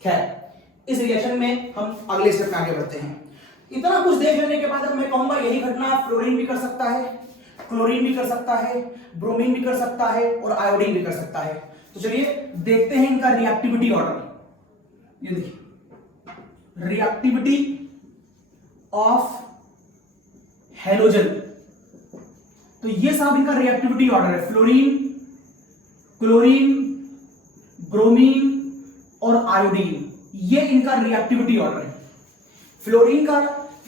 खैर इस रिएक्शन में हम अगले स्टेप में आगे बढ़ते हैं। इतना कुछ देख लेने के बाद अब मैं कहूंगा यही घटना फ्लोरीन भी कर सकता है, क्लोरीन भी कर सकता है, ब्रोमीन भी कर सकता है और आयोडीन भी कर सकता है। तो चलिए देखते हैं इनका रिएक्टिविटी ऑर्डर। ये देखिए रिएक्टिविटी ऑफ हैलोजन, तो ये साहब इनका रिएक्टिविटी ऑर्डर है, फ्लोरीन, क्लोरीन, ब्रोमीन और आयोडीन, ये इनका रिएक्टिविटी ऑर्डर है। फ्लोरीन का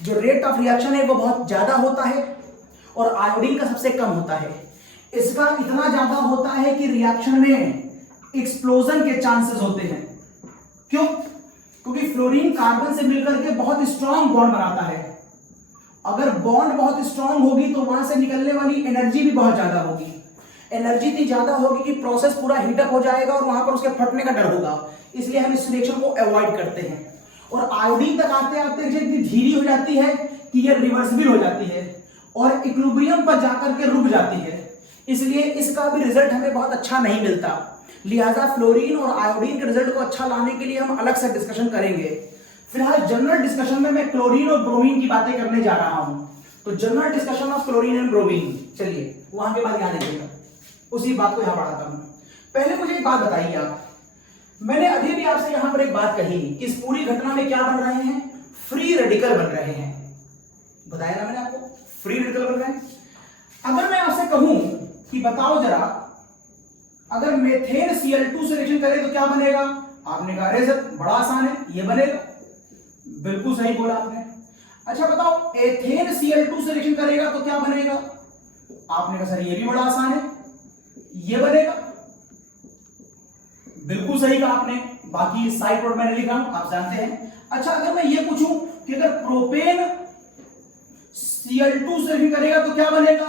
जो रेट ऑफ रिएक्शन है वो बहुत ज्यादा होता है और आयोडीन का सबसे कम होता है। इसका इतना ज्यादा होता है कि रिएक्शन में एक्सप्लोजन के चांसेस होते हैं। क्यों? क्योंकि फ्लोरीन कार्बन से मिलकर के बहुत स्ट्रॉन्ग बॉन्ड बनाता है। अगर बॉन्ड बहुत स्ट्रॉन्ग होगी तो वहां से निकलने वाली एनर्जी भी बहुत ज्यादा होगी। एनर्जी इतनी ज्यादा होगी कि प्रोसेस पूरा हीटअप हो जाएगा और वहां पर उसके फटने का डर होगा, इसलिए हम इस रिएक्शन को अवॉइड करते हैं। और आयोडीन तक आते आते इतनी धीरी हो जाती है कि यह रिवर्सिबल हो जाती है और इक्विलिब्रियम पर जाकर के रुक जाती है, इसलिए इसका भी रिजल्ट हमें बहुत अच्छा नहीं मिलता। लिहाजा फ्लोरीन और आयोडीन के रिजल्ट को अच्छा लाने के लिए हम अलग से डिस्कशन करेंगे। फिलहाल जनरल डिस्कशन में मैं क्लोरीन और ब्रोमीन की बातें करने जा रहा हूं। तो general discussion of chlorine and bromine, चलिए वहां के बाद याद रखिएगा, उसी बात को यहां बढ़ाता हूं। पहले मुझे एक बात बताइए आप, मैंने अभी भी आपसे यहां पर एक बात कही कि इस पूरी घटना में क्या बन रहे हैं, फ्री रेडिकल बन रहे हैं। बताया ना मैंने आपको, फ्री रेडिकल बन रहे हैं। अगर मैं आपसे कहूं कि बताओ जरा, अगर मेथेन Cl2 से रिएक्शन करें तो क्या बनेगा? आपने कहा अरे सर बड़ा आसान है, ये बनेगा। बिल्कुल सही बोला आपने। अच्छा बताओ, एथेन Cl2 से रिएक्शन करेगा तो क्या बनेगा? आपने कहा सर ये भी बड़ा आसान है, ये बनेगा। बिल्कुल सही कहा आपने। बाकी साइड प्रोडक्ट मैंने लिखा हूं, आप जानते हैं। अच्छा अगर मैं ये पूछूं कि अगर प्रोपेन Cl2 से रिएक्शन करेगा तो क्या बनेगा?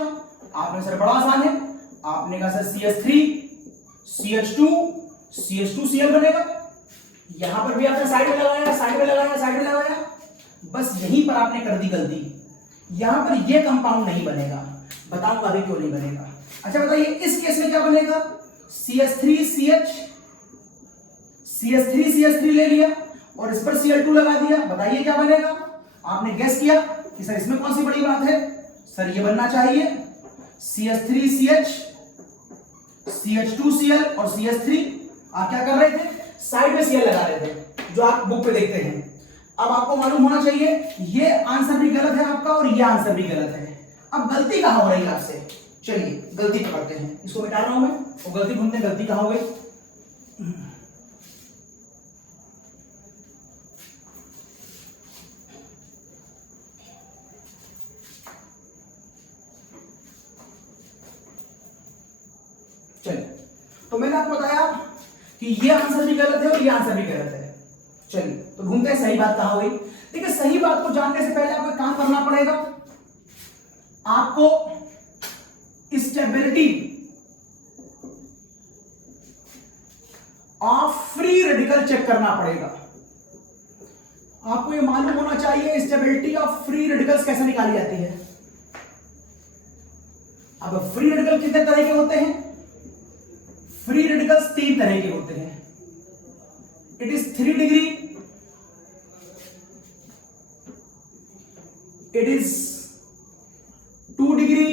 आपने सर बड़ा आसान है, आपने कहा सर CH3 CH2 CH2Cl बनेगा। यहां पर भी आपने साइड में लगाया, साइड में लगाया, साइड में लगाया, बस यहीं पर आपने कर दी गलती। यहां पर ये कंपाउंड नहीं बनेगा, बताऊंगा अभी क्यों नहीं बनेगा। अच्छा बताइए इस केस में क्या बनेगा? CH3CH3 ले लिया और इस पर Cl2 लगा दिया, बताइए क्या बनेगा? आपने गेस किया कि सर इसमें कौन सी बड़ी बात है? सर ये बनना चाहिए CH3CH CH2Cl और CH3। आप क्या कर रहे थे? साइड में Cl लगा रहे थे, जो आप बुक पे देखते हैं। अब आपको मालूम होना चाहिए ये आंसर भी गलत है आपका और ये आंसर भी गलत है। अब गलती कहां हो रही है आपसे? चलिए गलती पकड़ते हैं, इसको मिटा रहा हूं मैं और गलती ढूंढते हैं, गलती कहां हो गई। चलिए तो मैंने आपको बताया कि ये आंसर भी गलत है और ये आंसर भी गलत है। चलिए तो ढूंढते हैं सही बात कहां हुई। देखिए सही बात को जानने से पहले आपको काम करना पड़ेगा, आपको stability of free radical check करना पड़ेगा। आपको ये मालूम होना चाहिए स्टेबिलिटी ऑफ फ्री रेडिकल्स कैसे निकाली जाती है। अब फ्री रेडिकल कितने तरह के होते हैं? फ्री रेडिकल्स 3 तरह के होते हैं। It is 3 degree, it is 2 degree,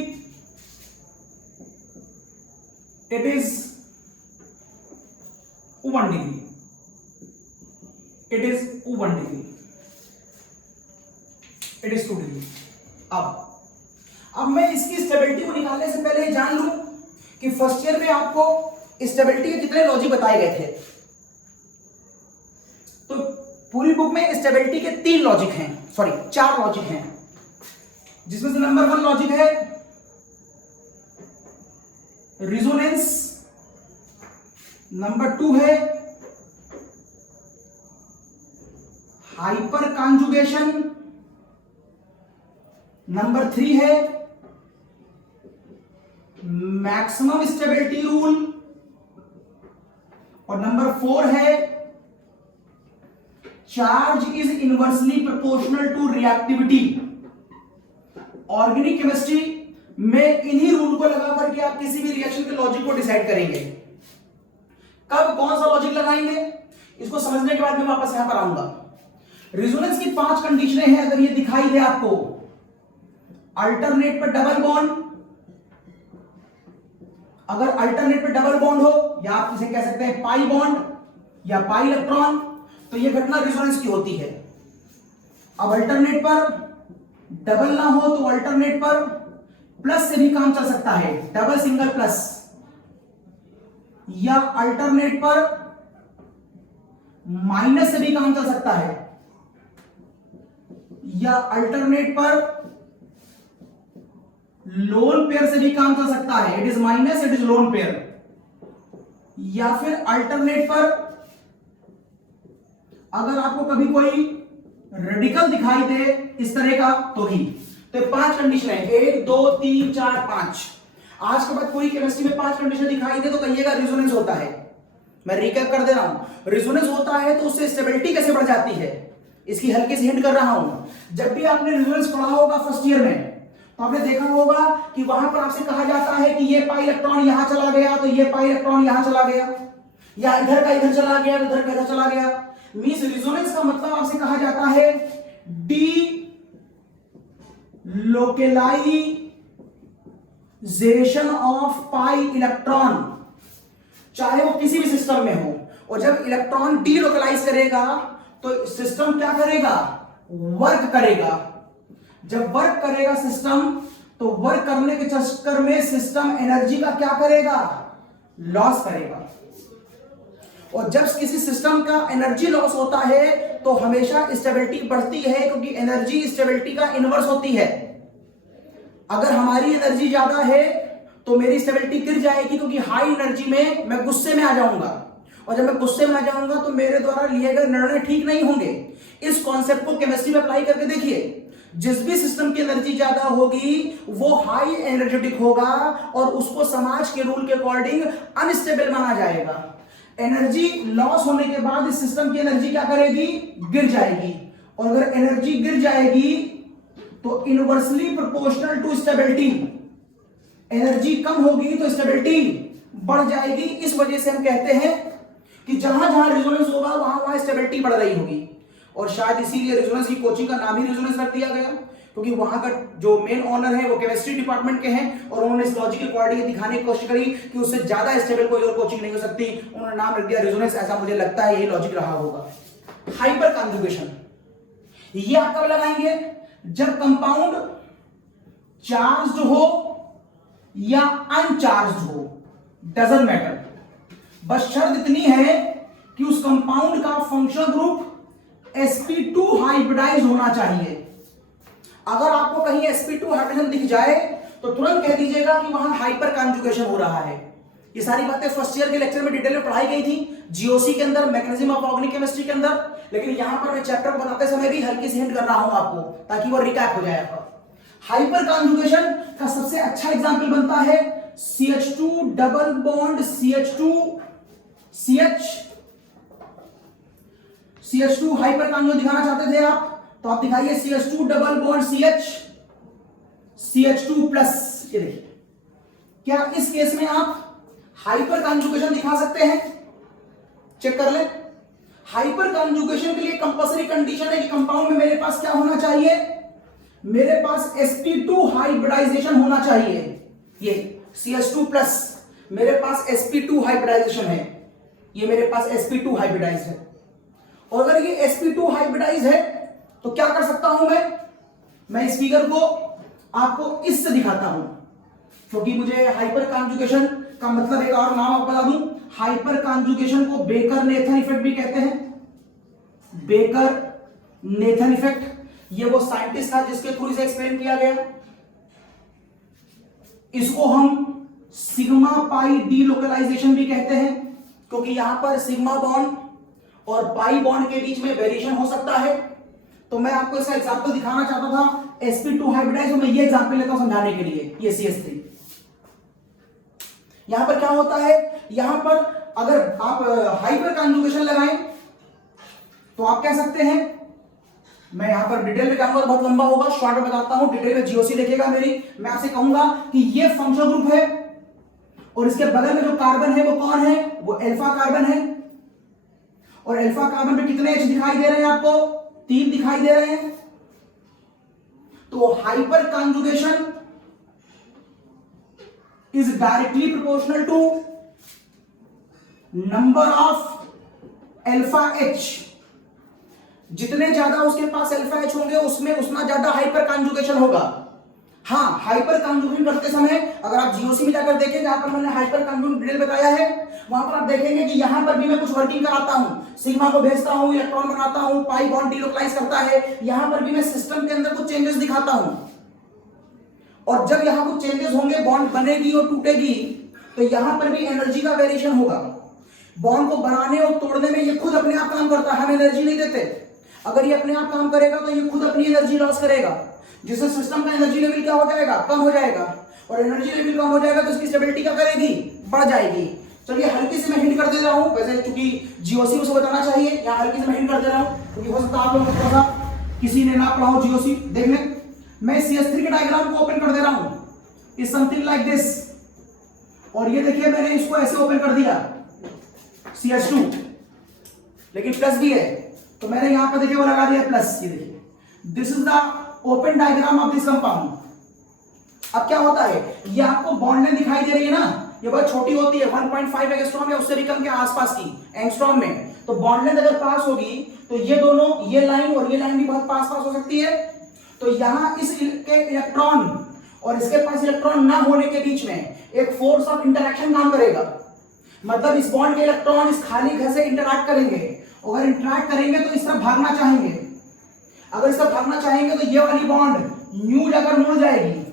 it is 1 degree, it is 1 degree, it is 2 degree. अब मैं इसकी स्टेबिलिटी को निकालने से पहले जान लूं कि फर्स्ट ईयर में आपको स्टेबिलिटी के कितने लॉजिक बताए गए थे। तो पूरी बुक में स्टेबिलिटी के 3 लॉजिक हैं, सॉरी 4 लॉजिक हैं, जिसमें से नंबर 1 लॉजिक है रिजोनेंस, नंबर 2 है हाइपर कॉन्जुगेशन, नंबर 3 है मैक्सिमम स्टेबिलिटी रूल और नंबर 4 है charge is inversely proportional to reactivity. Organic chemistry में इन्हीं रूल को लगा करके आप किसी भी रिएक्शन के लॉजिक को डिसाइड करेंगे। कब कौन सा लॉजिक लगाएंगे इसको समझने के बाद मैं वापस यहां पर आऊंगा। रेजोनेंस की 5 कंडीशनें हैं अगर ये दिखाई दे आपको। अल्टरनेट पर डबल बॉन्ड, अगर अल्टरनेट पे डबल बॉन्ड हो, या आप इसे कह सकते हैं पाई बॉन्ड या पाई इलेक्ट्रॉन, तो यह घटना रेजोनेंस की होती है। अब अल्टरनेट पर डबल ना हो तो अल्टरनेट पर प्लस से भी काम चल सकता है, डबल सिंगल प्लस, या अल्टरनेट पर माइनस से भी काम चल सकता है, या अल्टरनेट पर लोन पेयर से भी काम चल सकता है, it is minus, it is lone pair, या फिर अल्टरनेट पर अगर आपको कभी कोई रेडिकल दिखाई दे इस तरह का तो ही। तो 5 कंडीशन है, 1 2 3 4 5। आज के बाद पूरी केमिस्ट्री में 5 कंडीशन दिखाई दे तो कहिएगा रेजोनेंस होता है। मैं रिकैप कर दे रहा हूं, रेजोनेंस होता है तो उससे स्टेबिलिटी कैसे बढ़ जाती है, इसकी हल्की सी हिंट कर रहा हूं। जब भी आपने रेजोनेंस पढ़ा होगा फर्स्ट ईयर में, तो आपने देखा होगा कि वहां पर आपसे कहा जाता है कि ये पाई इलेक्ट्रॉन यहां चला गया तो ये पाई इलेक्ट्रॉन यहां चला गया, या इधर का इधर चला गया, इधर का इधर चला गया। मींस रेजोनेंस का मतलब आपसे कहा जाता है D localisation of pi electron, चाहे वो किसी भी सिस्टम में हो। और जब इलेक्ट्रॉन डी लोकेलाइज करेगा तो सिस्टम क्या करेगा, वर्क करेगा। जब वर्क करेगा सिस्टम, तो वर्क करने के चक्कर में सिस्टम एनर्जी का क्या करेगा, लॉस करेगा। और जब किसी सिस्टम का एनर्जी लॉस होता है तो हमेशा स्टेबिलिटी बढ़ती है, क्योंकि एनर्जी स्टेबिलिटी का इनवर्स होती है। अगर हमारी एनर्जी ज्यादा है तो मेरी स्टेबिलिटी गिर जाएगी, क्योंकि हाई एनर्जी में मैं गुस्से में आ जाऊंगा, और जब मैं गुस्से में आ जाऊंगा तो मेरे द्वारा लिए गए निर्णय ठीक नहीं होंगे। इस कॉन्सेप्ट को केमिस्ट्री में अप्लाई करके देखिए, जिस भी सिस्टम की एनर्जी ज्यादा होगी वो हाई एनर्जेटिक होगा और उसको समाज के रूल के अकॉर्डिंग अनस्टेबल माना जाएगा। एनर्जी लॉस होने के बाद इस सिस्टम की एनर्जी क्या करेगी, गिर जाएगी। और अगर एनर्जी गिर जाएगी तो inversely proportional to stability, energy कम होगी तो स्टेबिलिटी बढ़ जाएगी। इस वजह से हम कहते हैं कि जहां जहां रेजोनेंस होगा वहां वहां स्टेबिलिटी बढ़ रही होगी। और शायद इसीलिए रेजोनेंस की कोचिंग का नाम ही रेजोनेंस रख दिया गया, क्योंकि वहां का जो मेन ऑनर है वो केमिस्ट्री डिपार्टमेंट के हैं, और उन्होंने इस लॉजिक के अकॉर्डिंग दिखाने की कोशिश करी कि उससे ज्यादा स्टेबल कोई और कोचिंग नहीं हो सकती, उन्होंने नाम रख दिया रेजोनेंस। ऐसा मुझे लगता है यही लॉजिक रहा होगा। हाइपर कॉन्जुगेशन, ये आप कब लगाएंगे, जब कंपाउंड चार्ज्ड हो या अनचार्ज्ड हो, डजंट मैटर, बस शर्त इतनी है कि उस कंपाउंड का फंक्शनल ग्रुप sp2 हाइब्रिडाइज होना चाहिए। अगर आपको कहीं sp2 हाइड्रोजन दिख जाए तो तुरंत कह दीजिएगा कि वहां हाइपर कॉन्जुगेशन हो रहा है। ये सारी बातें फर्स्ट ईयर के लेक्चर में डिटेल में पढ़ाई गई थी, जीओसी के अंदर, मैकेनिज्म ऑफ ऑर्गेनिक केमिस्ट्री के अंदर, लेकिन यहां पर मैं चैप्टर बनाते समय भी हल्की सी हिंट कर रहा हूं आपको, ताकि वो रिकैप हो जाए आपका। हाइपर कॉन्जुगेशन का सबसे अच्छा एग्जांपल बनता है CH2 double bond CH2 CH, CH2 hyper conjugation दिखाना चाहते थे आप, तो आप दिखाइए CH2 double bond CH CH2 plus. ये देखिए, क्या इस केस में आप हाइपर कॉन्जुगेशन दिखा सकते हैं, चेक कर ले। हाइपर कॉन्जुगेशन के लिए कंपल्सरी कंडीशन है कि कंपाउंड में मेरे पास क्या होना चाहिए, मेरे पास sp2 हाइब्रिडाइजेशन होना चाहिए। ये CH2 प्लस, मेरे पास sp2 हाइब्रिडाइजेशन है, ये मेरे पास sp2 हाइब्रिडाइज है। और अगर ये sp2 हाइब्रिडाइज है तो क्या कर सकता हूं मैं इस फिगर को आपको इससे दिखाता हूं, क्योंकि मुझे हाइपर कॉन्जुगेशन का मतलब एक और नाम आपको बता दूं, हाइपर कॉन्जुगेशन को बेकर नेथन इफेक्ट भी कहते हैं। बेकर नेथन इफेक्ट, ये वो साइंटिस्ट था जिसके थ्रू इसे एक्सप्लेन किया गया। इसको हम सिग्मा पाई डी लोकलाइजेशन भी कहते हैं, क्योंकि यहां पर सिग्मा बॉन्ड और पाई बॉन्ड के बीच में वेरिएशन हो सकता है। तो मैं आपको इसका एग्जांपल दिखाना चाहता था sp2 हाइब्रिडाइज, मैं ये एग्जांपल लेता हूं समझाने के लिए। ये CH3, यहां पर क्या होता है, यहां पर अगर आप हाइपर कॉन्जुगेशन लगाएं तो आप कह सकते हैं, मैं यहां पर डिटेल में जाऊंगा तो बहुत लंबा होगा, शॉर्ट में बताता हूं, डिटेल में जीओसी देखिएगा मेरी। मैं आपसे कहूंगा कि ये फंक्शनल ग्रुप है और इसके बगल में जो कार्बन है वो कौन है, वो अल्फा कार्बन है। और अल्फा कार्बन पे कितने H दिखाई दे रहे हैं आपको, 3 दिखाई दे रहे हैं। तो hyperconjugation is directly proportional to number of alpha H. जितने ज्यादा उसके पास अल्फा एच होंगे उसमें उतना ज्यादा हाइपर कॉन्जुगेशन होगा। हाँ, हाइपर कॉन्जुगेशन करते समय अगर आप जीओसी में जाकर देखें, जहां पर मैंने हाइपर कॉन्जुगेशन डिटेल बताया है, वहां पर आप देखेंगे कि यहां पर भी मैं कुछ वर्किंग कराता हूं, सिग्मा को भेजता हूं, इलेक्ट्रॉन बनाता हूं, पाई बॉन्ड डिलोकलाइज करता है। यहां पर भी मैं सिस्टम के अंदर कुछ चेंजेस दिखाता हूं, और जब यहां कुछ चेंजेस होंगे, बॉन्ड बनेगी और टूटेगी, तो यहां पर भी एनर्जी का वेरिएशन होगा। बॉन्ड को बनाने और तोड़ने में ये खुद अपने आप काम करता है, हम एनर्जी नहीं देते। अगर ये अपने आप काम करेगा तो ये खुद अपनी एनर्जी लॉस करेगा, जिससे सिस्टम का एनर्जी लेवल क्या हो जाएगा, कम हो जाएगा, और एनर्जी लेवल कम हो जाएगा तो इसकी स्टेबिलिटी क्या करेगी, बढ़ जाएगी। चलिए हल्की से मैं हिंट कर दे रहा हूं, वैसे क्योंकि जीओसी उसे बताना चाहिए, यहाँ हल्की से मैं हिंट कर दे रहा हूं, क्योंकि हो सकता है आप लोगों को थोड़ा सा किसी ने ना पढ़ा हो जीओसी। देख लें, मैं CS3 के डायग्राम को ओपन कर दे रहा हूं, इज समथिंग लाइक दिस, और ये देखिए मैंने इसको ऐसे ओपन कर दिया CS2, लेकिन प्लस भी है, तो मैंने यहां पर देखिए वो लगा दिया प्लस। ये देखिए, this is the open diagram of this compound. अब क्या होता है, ये आपको बॉन्ड लेंथ दिखाई दे रही है ना, ये बहुत छोटी होती है, 1.5 एंगस्ट्रॉम या उससे भी कम के आसपास की एंगस्ट्रॉम में। तो बॉन्ड लेंथ अगर पास होगी तो ये दोनों, ये लाइन और ये लाइन भी बहुत पास पास हो सकती है। तो यहां इसके इलेक्ट्रॉन और इसके पास इलेक्ट्रॉन ना होने के बीच में एक फोर्स ऑफ इंटरैक्शन काम करेगा। मतलब इस बॉन्ड के इलेक्ट्रॉन इस खाली घर से इंटरैक्ट करेंगे, अगर इंटरैक्ट करेंगे तो इस तरफ भागना चाहेंगे, अगर इस तरफ भागना चाहेंगे तो ये वाली बॉन्ड न्यू जाकर मुड़ जाएगी।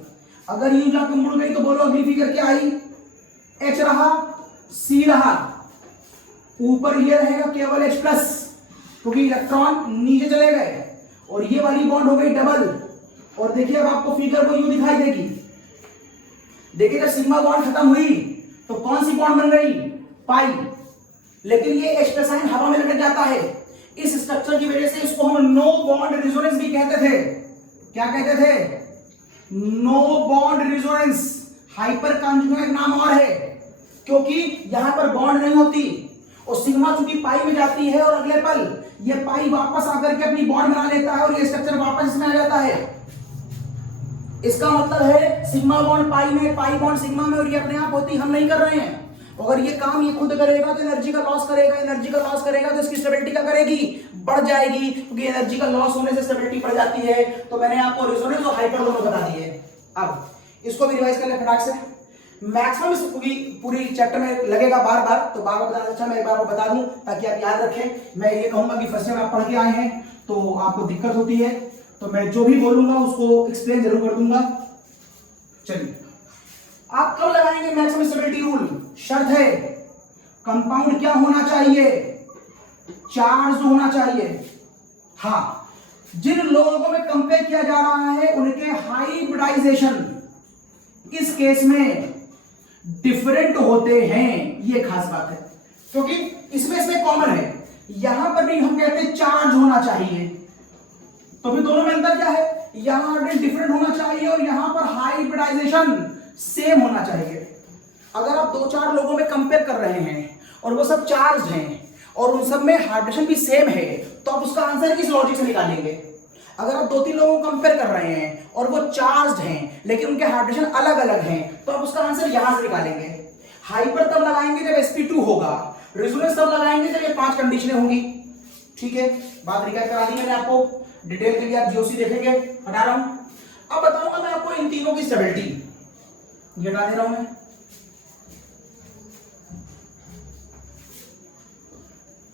अगर न्यू जाकर मुड़ गई तो बोलो अगली फिगर क्या आई, H रहा, C रहा, ऊपर ये रहेगा केवल H प्लस, क्योंकि इलेक्ट्रॉन नीचे चले गए, और ये वाली बॉन्ड हो गई डबल। और देखिए अब आपको फिगर को यूं दिखाई देगी। देखिए जब सिग्मा बॉन्ड खत्म हुई तो कौन सी बॉन्ड बन गई, पाई, लेकिन ये H प्लस आयन हवा में लटक जाता है। इस स्ट्रक्चर की वजह से इसको हम नो बॉन्ड रेजोनेंस भी कहते थे। क्या कहते थे, no bond resonance. Hyperconjugate नाम और है, क्योंकि यहां पर बॉन्ड नहीं होती, और सिग्मा चूंकि पाई में जाती है और अगले पल ये पाई वापस आकर के अपनी बॉन्ड बना लेता है और ये स्ट्रक्चर वापस इसमें आ जाता है। इसका मतलब है सिग्मा बॉन्ड पाई में, पाई बॉन्ड सिग्मा में, और ये अपने आप होती, हम नहीं कर रहे हैं। अगर ये काम ये खुद करेगा तो एनर्जी का लॉस करेगा, एनर्जी का लॉस करेगा तो इसकी स्टेबिलिटी क्या करेगी, बढ़ जाएगी, क्योंकि एनर्जी का लॉस होने से स्टेबिलिटी बढ़ जाती है। तो मैंने आपको रेजोनेंस और हाइपर दोनों बता दिए। अब इसको भी रिवाइज कर ले फटाक से। मैक्सिमम इस पूरी चैप्टर में लगेगा बार बार, तो बार बार बताना अच्छा मैं एक बार आपको बता दूं ताकि आप याद रखें। मैं ये कहूंगा कि फर्स्ट ईयर आप पढ़ के आए हैं तो आपको दिक्कत होती है, तो मैं जो भी बोलूंगा उसको एक्सप्लेन जरूर कर दूंगा। चलिए, आप कब लगाएंगे मैक्सिमम स्टेबिलिटी रूल, शर्त है कंपाउंड क्या होना चाहिए, चार्ज होना चाहिए। हाँ, जिन लोगों में कंपेयर किया जा रहा है उनके हाइब्रिडाइजेशन इस केस में डिफरेंट होते हैं, ये खास बात है, क्योंकि इसमें कॉमन है। यहां पर भी हम कहते हैं चार्ज होना चाहिए, तो फिर दोनों में अंतर क्या है, यहां डिफरेंट होना चाहिए और यहां पर हाइब्रिडाइजेशन सेम होना चाहिए। अगर आप 2-4 लोगों में कंपेयर कर रहे हैं और वो सब चार्ज हैं और उन सब में हाइब्रिडेशन भी सेम है, तो आप उसका आंसर किस लॉजिक से निकालेंगे। अगर आप 2-3 लोगों को कंपेयर कर रहे हैं और वो चार्ज हैं लेकिन उनके हाइब्रिडेशन अलग अलग हैं, तो आप उसका आंसर यहां से निकालेंगे। हाइपर तब लगाएंगे जब sp2 होगा, रेजोनेंस तब लगाएंगे जब ये 5 कंडीशनें होंगी। ठीक है, बात रिकैप करा दी मैंने आपको, डिटेल के लिए आप जीओसी देखेंगे, हटा रहा हूं। अब बताऊंगा मैं आपको इन तीनों की स्टेबिलिटी, ये हटा दे रहा हूं मैं।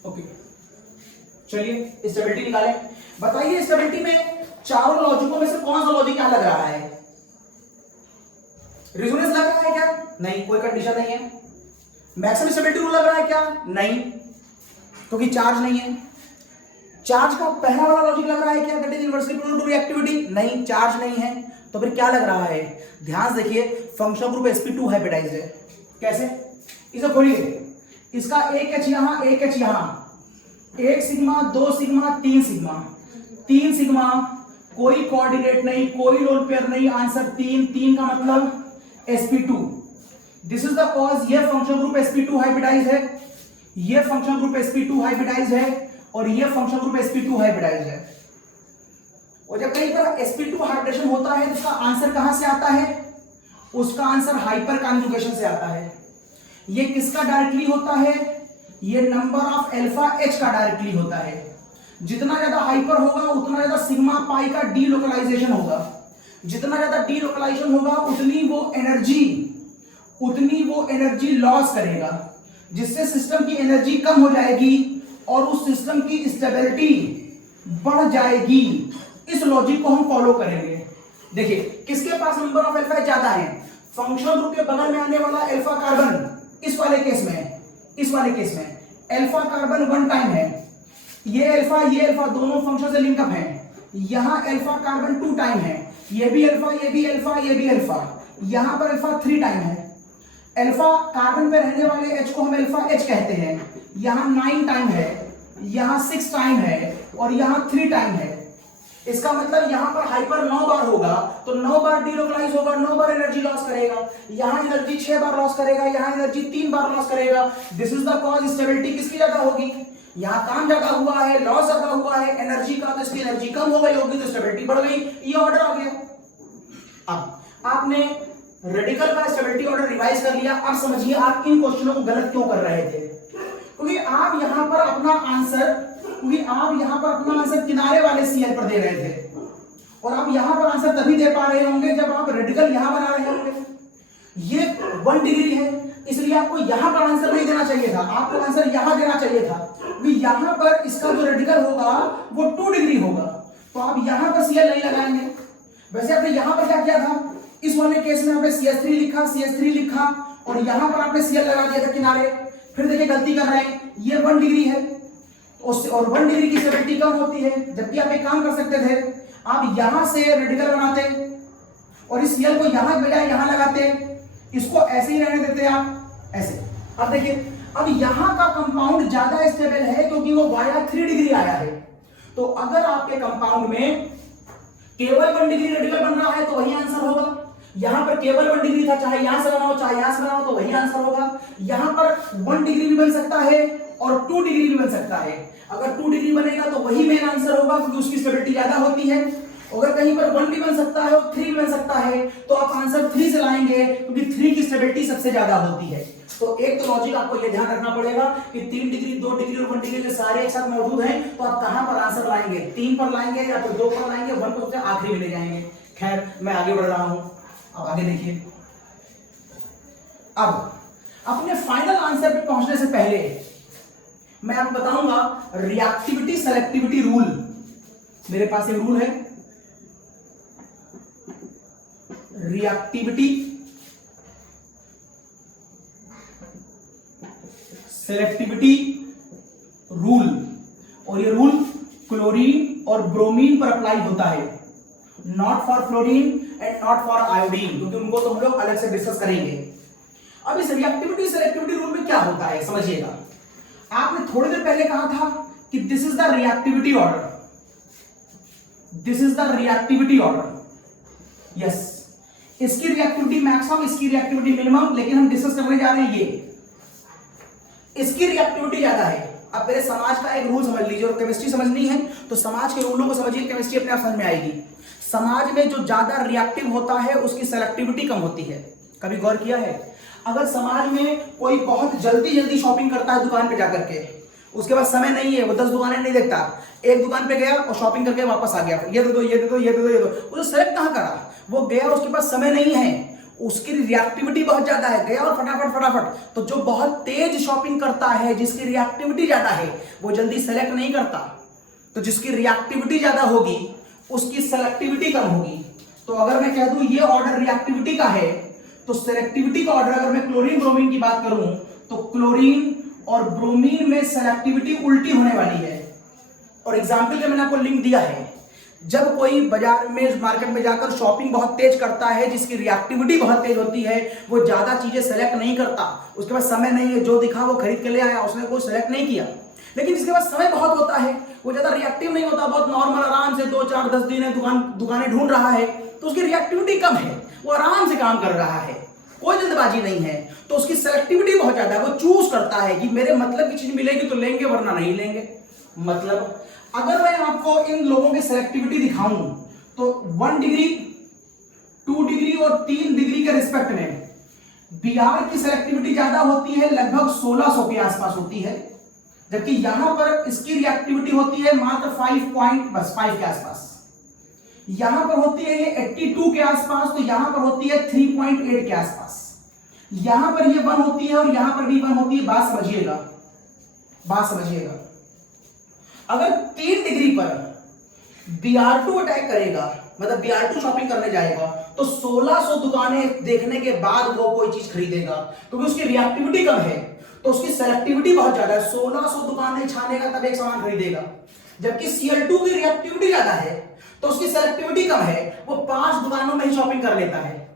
ओके, चलिए स्टेबिलिटी निकालें। बताइए स्टेबिलिटी में चारों लॉजिकों में से कौन सा लॉजिक क्या लग रहा है, रेजोनेंस लग रहा है क्या, नहीं, कोई कंडीशन नहीं है। मैक्सिमम स्टेबिलिटी रूल लग रहा है क्या, नहीं, क्योंकि चार्ज नहीं है। चार्ज का पहला वाला लॉजिक लग रहा है क्या, that is inversely proportional to reactivity, नहीं, चार्ज नहीं है। तो फिर क्या लग रहा है, ध्यान से देखिए, फंक्शनल ग्रुप sp2 हाइब्रिडाइज्ड है। कैसे, इसे खोलिए, इसका एक H यहां, एक H यहां, 1 सिग्मा, 2 सिग्मा, 3 सिग्मा, 3 सिग्मा, कोई कोऑर्डिनेट नहीं, कोई लोन पेयर नहीं, आंसर 3, 3 का मतलब sp2। This is the cause, ये फंक्शन ग्रुप sp2 हाइब्रिडाइज है, ये फंक्शन ग्रुप sp2 हाइब्रिडाइज है, और ये फंक्शन ग्रुप sp2 हाइब्रिडाइज है। और जब कहीं पर sp2 हाइब्रिडेशन होता है तो उसका आंसर कहां से आता है? उसका आंसर हाइपर कॉन्जुगेशन से आता है। ये किसका डायरेक्टली होता है? ये नंबर ऑफ अल्फा एच का डायरेक्टली होता है। जितना ज्यादा हाइपर होगा उतना ज्यादा सिग्मा पाई का डीलोकलाइजेशन होगा। जितना ज्यादा डीलोकलाइजेशन होगा उतनी वो एनर्जी लॉस करेगा, जिससे सिस्टम की एनर्जी कम हो जाएगी और उस सिस्टम की स्टेबिलिटी बढ़ जाएगी। इस लॉजिक को हम फॉलो करेंगे। देखिए किसके पास नंबर ऑफ अल्फा ज्यादा है? फंक्शनल ग्रुप के बगल में आने वाला अल्फा कार्बन इस वाले केस में अल्फा कार्बन 1 टाइम है। ये अल्फा दोनों फंक्शन से लिंकअप है। यहां अल्फा कार्बन 2 टाइम है। ये भी अल्फा, ये भी अल्फा, ये भी अल्फा। यहां पर अल्फा 3 टाइम है। अल्फा कार्बन पे रहने वाले H को हम अल्फा H कहते हैं। यहां 9 टाइम है, यहां 6 टाइम है और यहां 3 टाइम है। इसका मतलब यहां पर हाइपर 9 बार होगा तो 9 बार डीलोकलाइज होगा, 9 बार एनर्जी लॉस करेगा। यहां एनर्जी 6 बार लॉस करेगा, यहां एनर्जी 3 बार लॉस करेगा। This is the cause. Stability किसकी ज्यादा होगी? यहां काम ज्यादा हुआ है, लॉस ज्यादा हुआ है एनर्जी का, तो इसकी एनर्जी कम हो गई होगी तो स्टेबिलिटी बढ़ गई। ये ऑर्डर आ गया। अब आपने रेडिकल का स्टेबिलिटी ऑर्डर रिवाइज कर लिया। अब समझिए आप इन क्वेश्चनों को गलत क्यों कर रहे थे। क्योंकि आप यहां पर अपना आंसर किनारे वाले सीएल पर दे रहे थे और आप यहां पर आंसर तभी दे पा रहे होंगे जब आप रेडिकल यहां बना रहे होंगे। ये 1 डिग्री है, इसलिए आपको यहां पर आंसर नहीं देना चाहिए था, आपको आंसर यहां देना चाहिए था। क्योंकि यहां पर इसका जो रेडिकल होगा वो 2 डिग्री होगा, तो आप यहां पर सीएल नहीं लगाएंगे। वैसे आपने यहां पर क्या किया था? इस वाले केस में आपने CS3 लिखा और यहां पर आपने सीएल लगा दिया था किनारे। फिर देखिए गलती कर रहे हैं, ये 1 डिग्री है और 1 डिग्री की स्टेबिलिटी कम होती है। जबकि आप एक काम कर सकते थे, आप यहां से रेडिकल बनाते और इस सीएल को यहां के बजाय यहां लगाते, इसको ऐसे ही रहने देते आप ऐसे। अब देखिए अब यहां का कंपाउंड ज्यादा स्टेबल है क्योंकि वो वाया 3 डिग्री आया है। तो अगर आपके कंपाउंड में केवल 1 डिग्री रेडिकल बन रहा है तो वही आंसर होगा। यहां पर केवल 1 डिग्री था, चाहे यहां से बनाओ चाहे यहां से बनाओ तो वही आंसर होगा। यहां पर 1 डिग्री भी बन सकता है और 2 डिग्री भी बन सकता है। अगर 2 डिग्री बनेगा तो वही मेन आंसर होगा क्योंकि उसकी स्टेबिलिटी ज्यादा होती है। अगर कहीं पर 1 भी बन सकता है और 3 भी बन सकता है तो आप आंसर 3 से लाएंगे क्योंकि 3 की स्टेबिलिटी सबसे ज्यादा होती है। तो एक तो लॉजिक आपको यह ध्यान रखना पड़ेगा कि 3 डिग्री 2 डिग्री और 1 डिग्री के सारे एक साथ मौजूद हैं, तो आप कहां पर आंसर लाएंगे? 3 पर लाएंगे या फिर 2 पर लाएंगे, 1 को सबसे आखिरी में ले जाएंगे। खैर मैं आगे बढ़ रहा हूं, अब आगे देखिए। अब अपने फाइनल आंसर पे पहुंचने से पहले मैं आपको बताऊंगा रिएक्टिविटी सेलेक्टिविटी रूल। मेरे पास एक रूल है, रिएक्टिविटी सेलेक्टिविटी रूल, और ये रूल क्लोरीन और ब्रोमीन पर अप्लाई होता है, not for fluorine and not for iodine, क्योंकि उनको तो हम लोग अलग से डिस्कस करेंगे। अब इस रिएक्टिविटी सेलेक्टिविटी रूल में क्या होता है समझिएगा। आपने थोड़ी देर पहले कहा था कि this is the reactivity order, this is the reactivity order. Yes, इसकी रिएक्टिविटी मैक्सिमम, इसकी रिएक्टिविटी मिनिमम, लेकिन हम डिस्कस करने जा रहे हैं ये इसकी रिएक्टिविटी ज्यादा है। अब पहले समाज का एक रूल समझ लीजिए, और केमिस्ट्री समझनी है तो समाज के रूलों को समझिए, केमिस्ट्री अपने आप समझ में आएगी। समाज में जो ज्यादा रिएक्टिव होता है उसकी सेलेक्टिविटी कम होती है। कभी गौर किया है? अगर समाज में कोई बहुत जल्दी शॉपिंग करता है दुकान पे जाकर के, उसके पास समय नहीं है, वो 10 दुकानें नहीं देखता, एक दुकान पे गया और शॉपिंग करके वापस आ गया, ये दे दो ये दे दो ये दे दो ये दो, वो सेलेक्ट कहां करा? वो गया, उसके पास समय नहीं है, उसकी रिएक्टिविटी बहुत ज्यादा है, गया और फटाफट। तो जो बहुत तेज शॉपिंग करता है, जिसकी रिएक्टिविटी ज्यादा है, वो जल्दी सेलेक्ट नहीं करता। तो जिसकी रिएक्टिविटी ज्यादा होगी उसकी सेलेक्टिविटी कम होगी। तो अगर मैं कह दूं ये ऑर्डर रिएक्टिविटी का है, तो सेलेक्टिविटी का ऑर्डर, अगर मैं क्लोरीन ब्रोमीन की बात करूं तो क्लोरीन और ब्रोमीन में सेलेक्टिविटी उल्टी होने वाली है। और एग्जाम्पल के मैंने आपको लिंक दिया है, जब कोई बाजार में मार्केट में जाकर शॉपिंग बहुत तेज करता है, जिसकी रिएक्टिविटी बहुत तेज होती है, वो ज्यादा चीजें सेलेक्ट नहीं करता, उसके पास समय नहीं है, जो दिखा वो खरीद के ले आया, उसने कोई सेलेक्ट नहीं किया। लेकिन जिसके पास समय बहुत होता है, वो ज्यादा रिएक्टिव नहीं होता, बहुत नॉर्मल आराम से 2 4 10 दिन है दुकानें ढूंढ रहा है, तो उसकी रिएक्टिविटी कम है, वो आराम से काम कर रहा है, कोई जल्दबाजी नहीं है, तो उसकी सेलेक्टिविटी बहुत ज्यादा है। वो चूज करता है कि मेरे मतलब की चीज मिलेगी तो लेंगे वरना नहीं लेंगे। मतलब अगर मैं आपको इन लोगों की सिलेक्टिविटी दिखाऊं तो 1 डिग्री, 2 डिग्री और 3 डिग्री के रिस्पेक्ट में बिहार की सिलेक्टिविटी ज्यादा होती है, लगभग 1600 के आसपास होती है, जबकि यहां पर इसकी रिएक्टिविटी होती है मात्र 5 के आसपास। यहां पर होती है ये 82 के आसपास, तो यहां पर होती है 3.8 के आसपास। यहां पर ये 1 होती है और यहां पर भी 1 होती है। बात समझिएगा, बात समझिएगा। अगर 3 डिग्री पर BR2 अटैक करेगा, मतलब BR2 शॉपिंग करने जाएगा, तो 1600 दुकानें देखने के बाद वो कोई चीज खरीदेगा, क्योंकि उसकी रिएक्टिविटी कम है, तो उसकी सेलेक्टिविटी बहुत ज्यादा है। 1600 दुकानें छानेगा तब एक सामान खरीदेगा। जबकि Cl2 की रिएक्टिविटी ज्यादा है, तो उसकी सेलेक्टिविटी कम है, वो 5 दुकानों में ही शॉपिंग कर लेता है।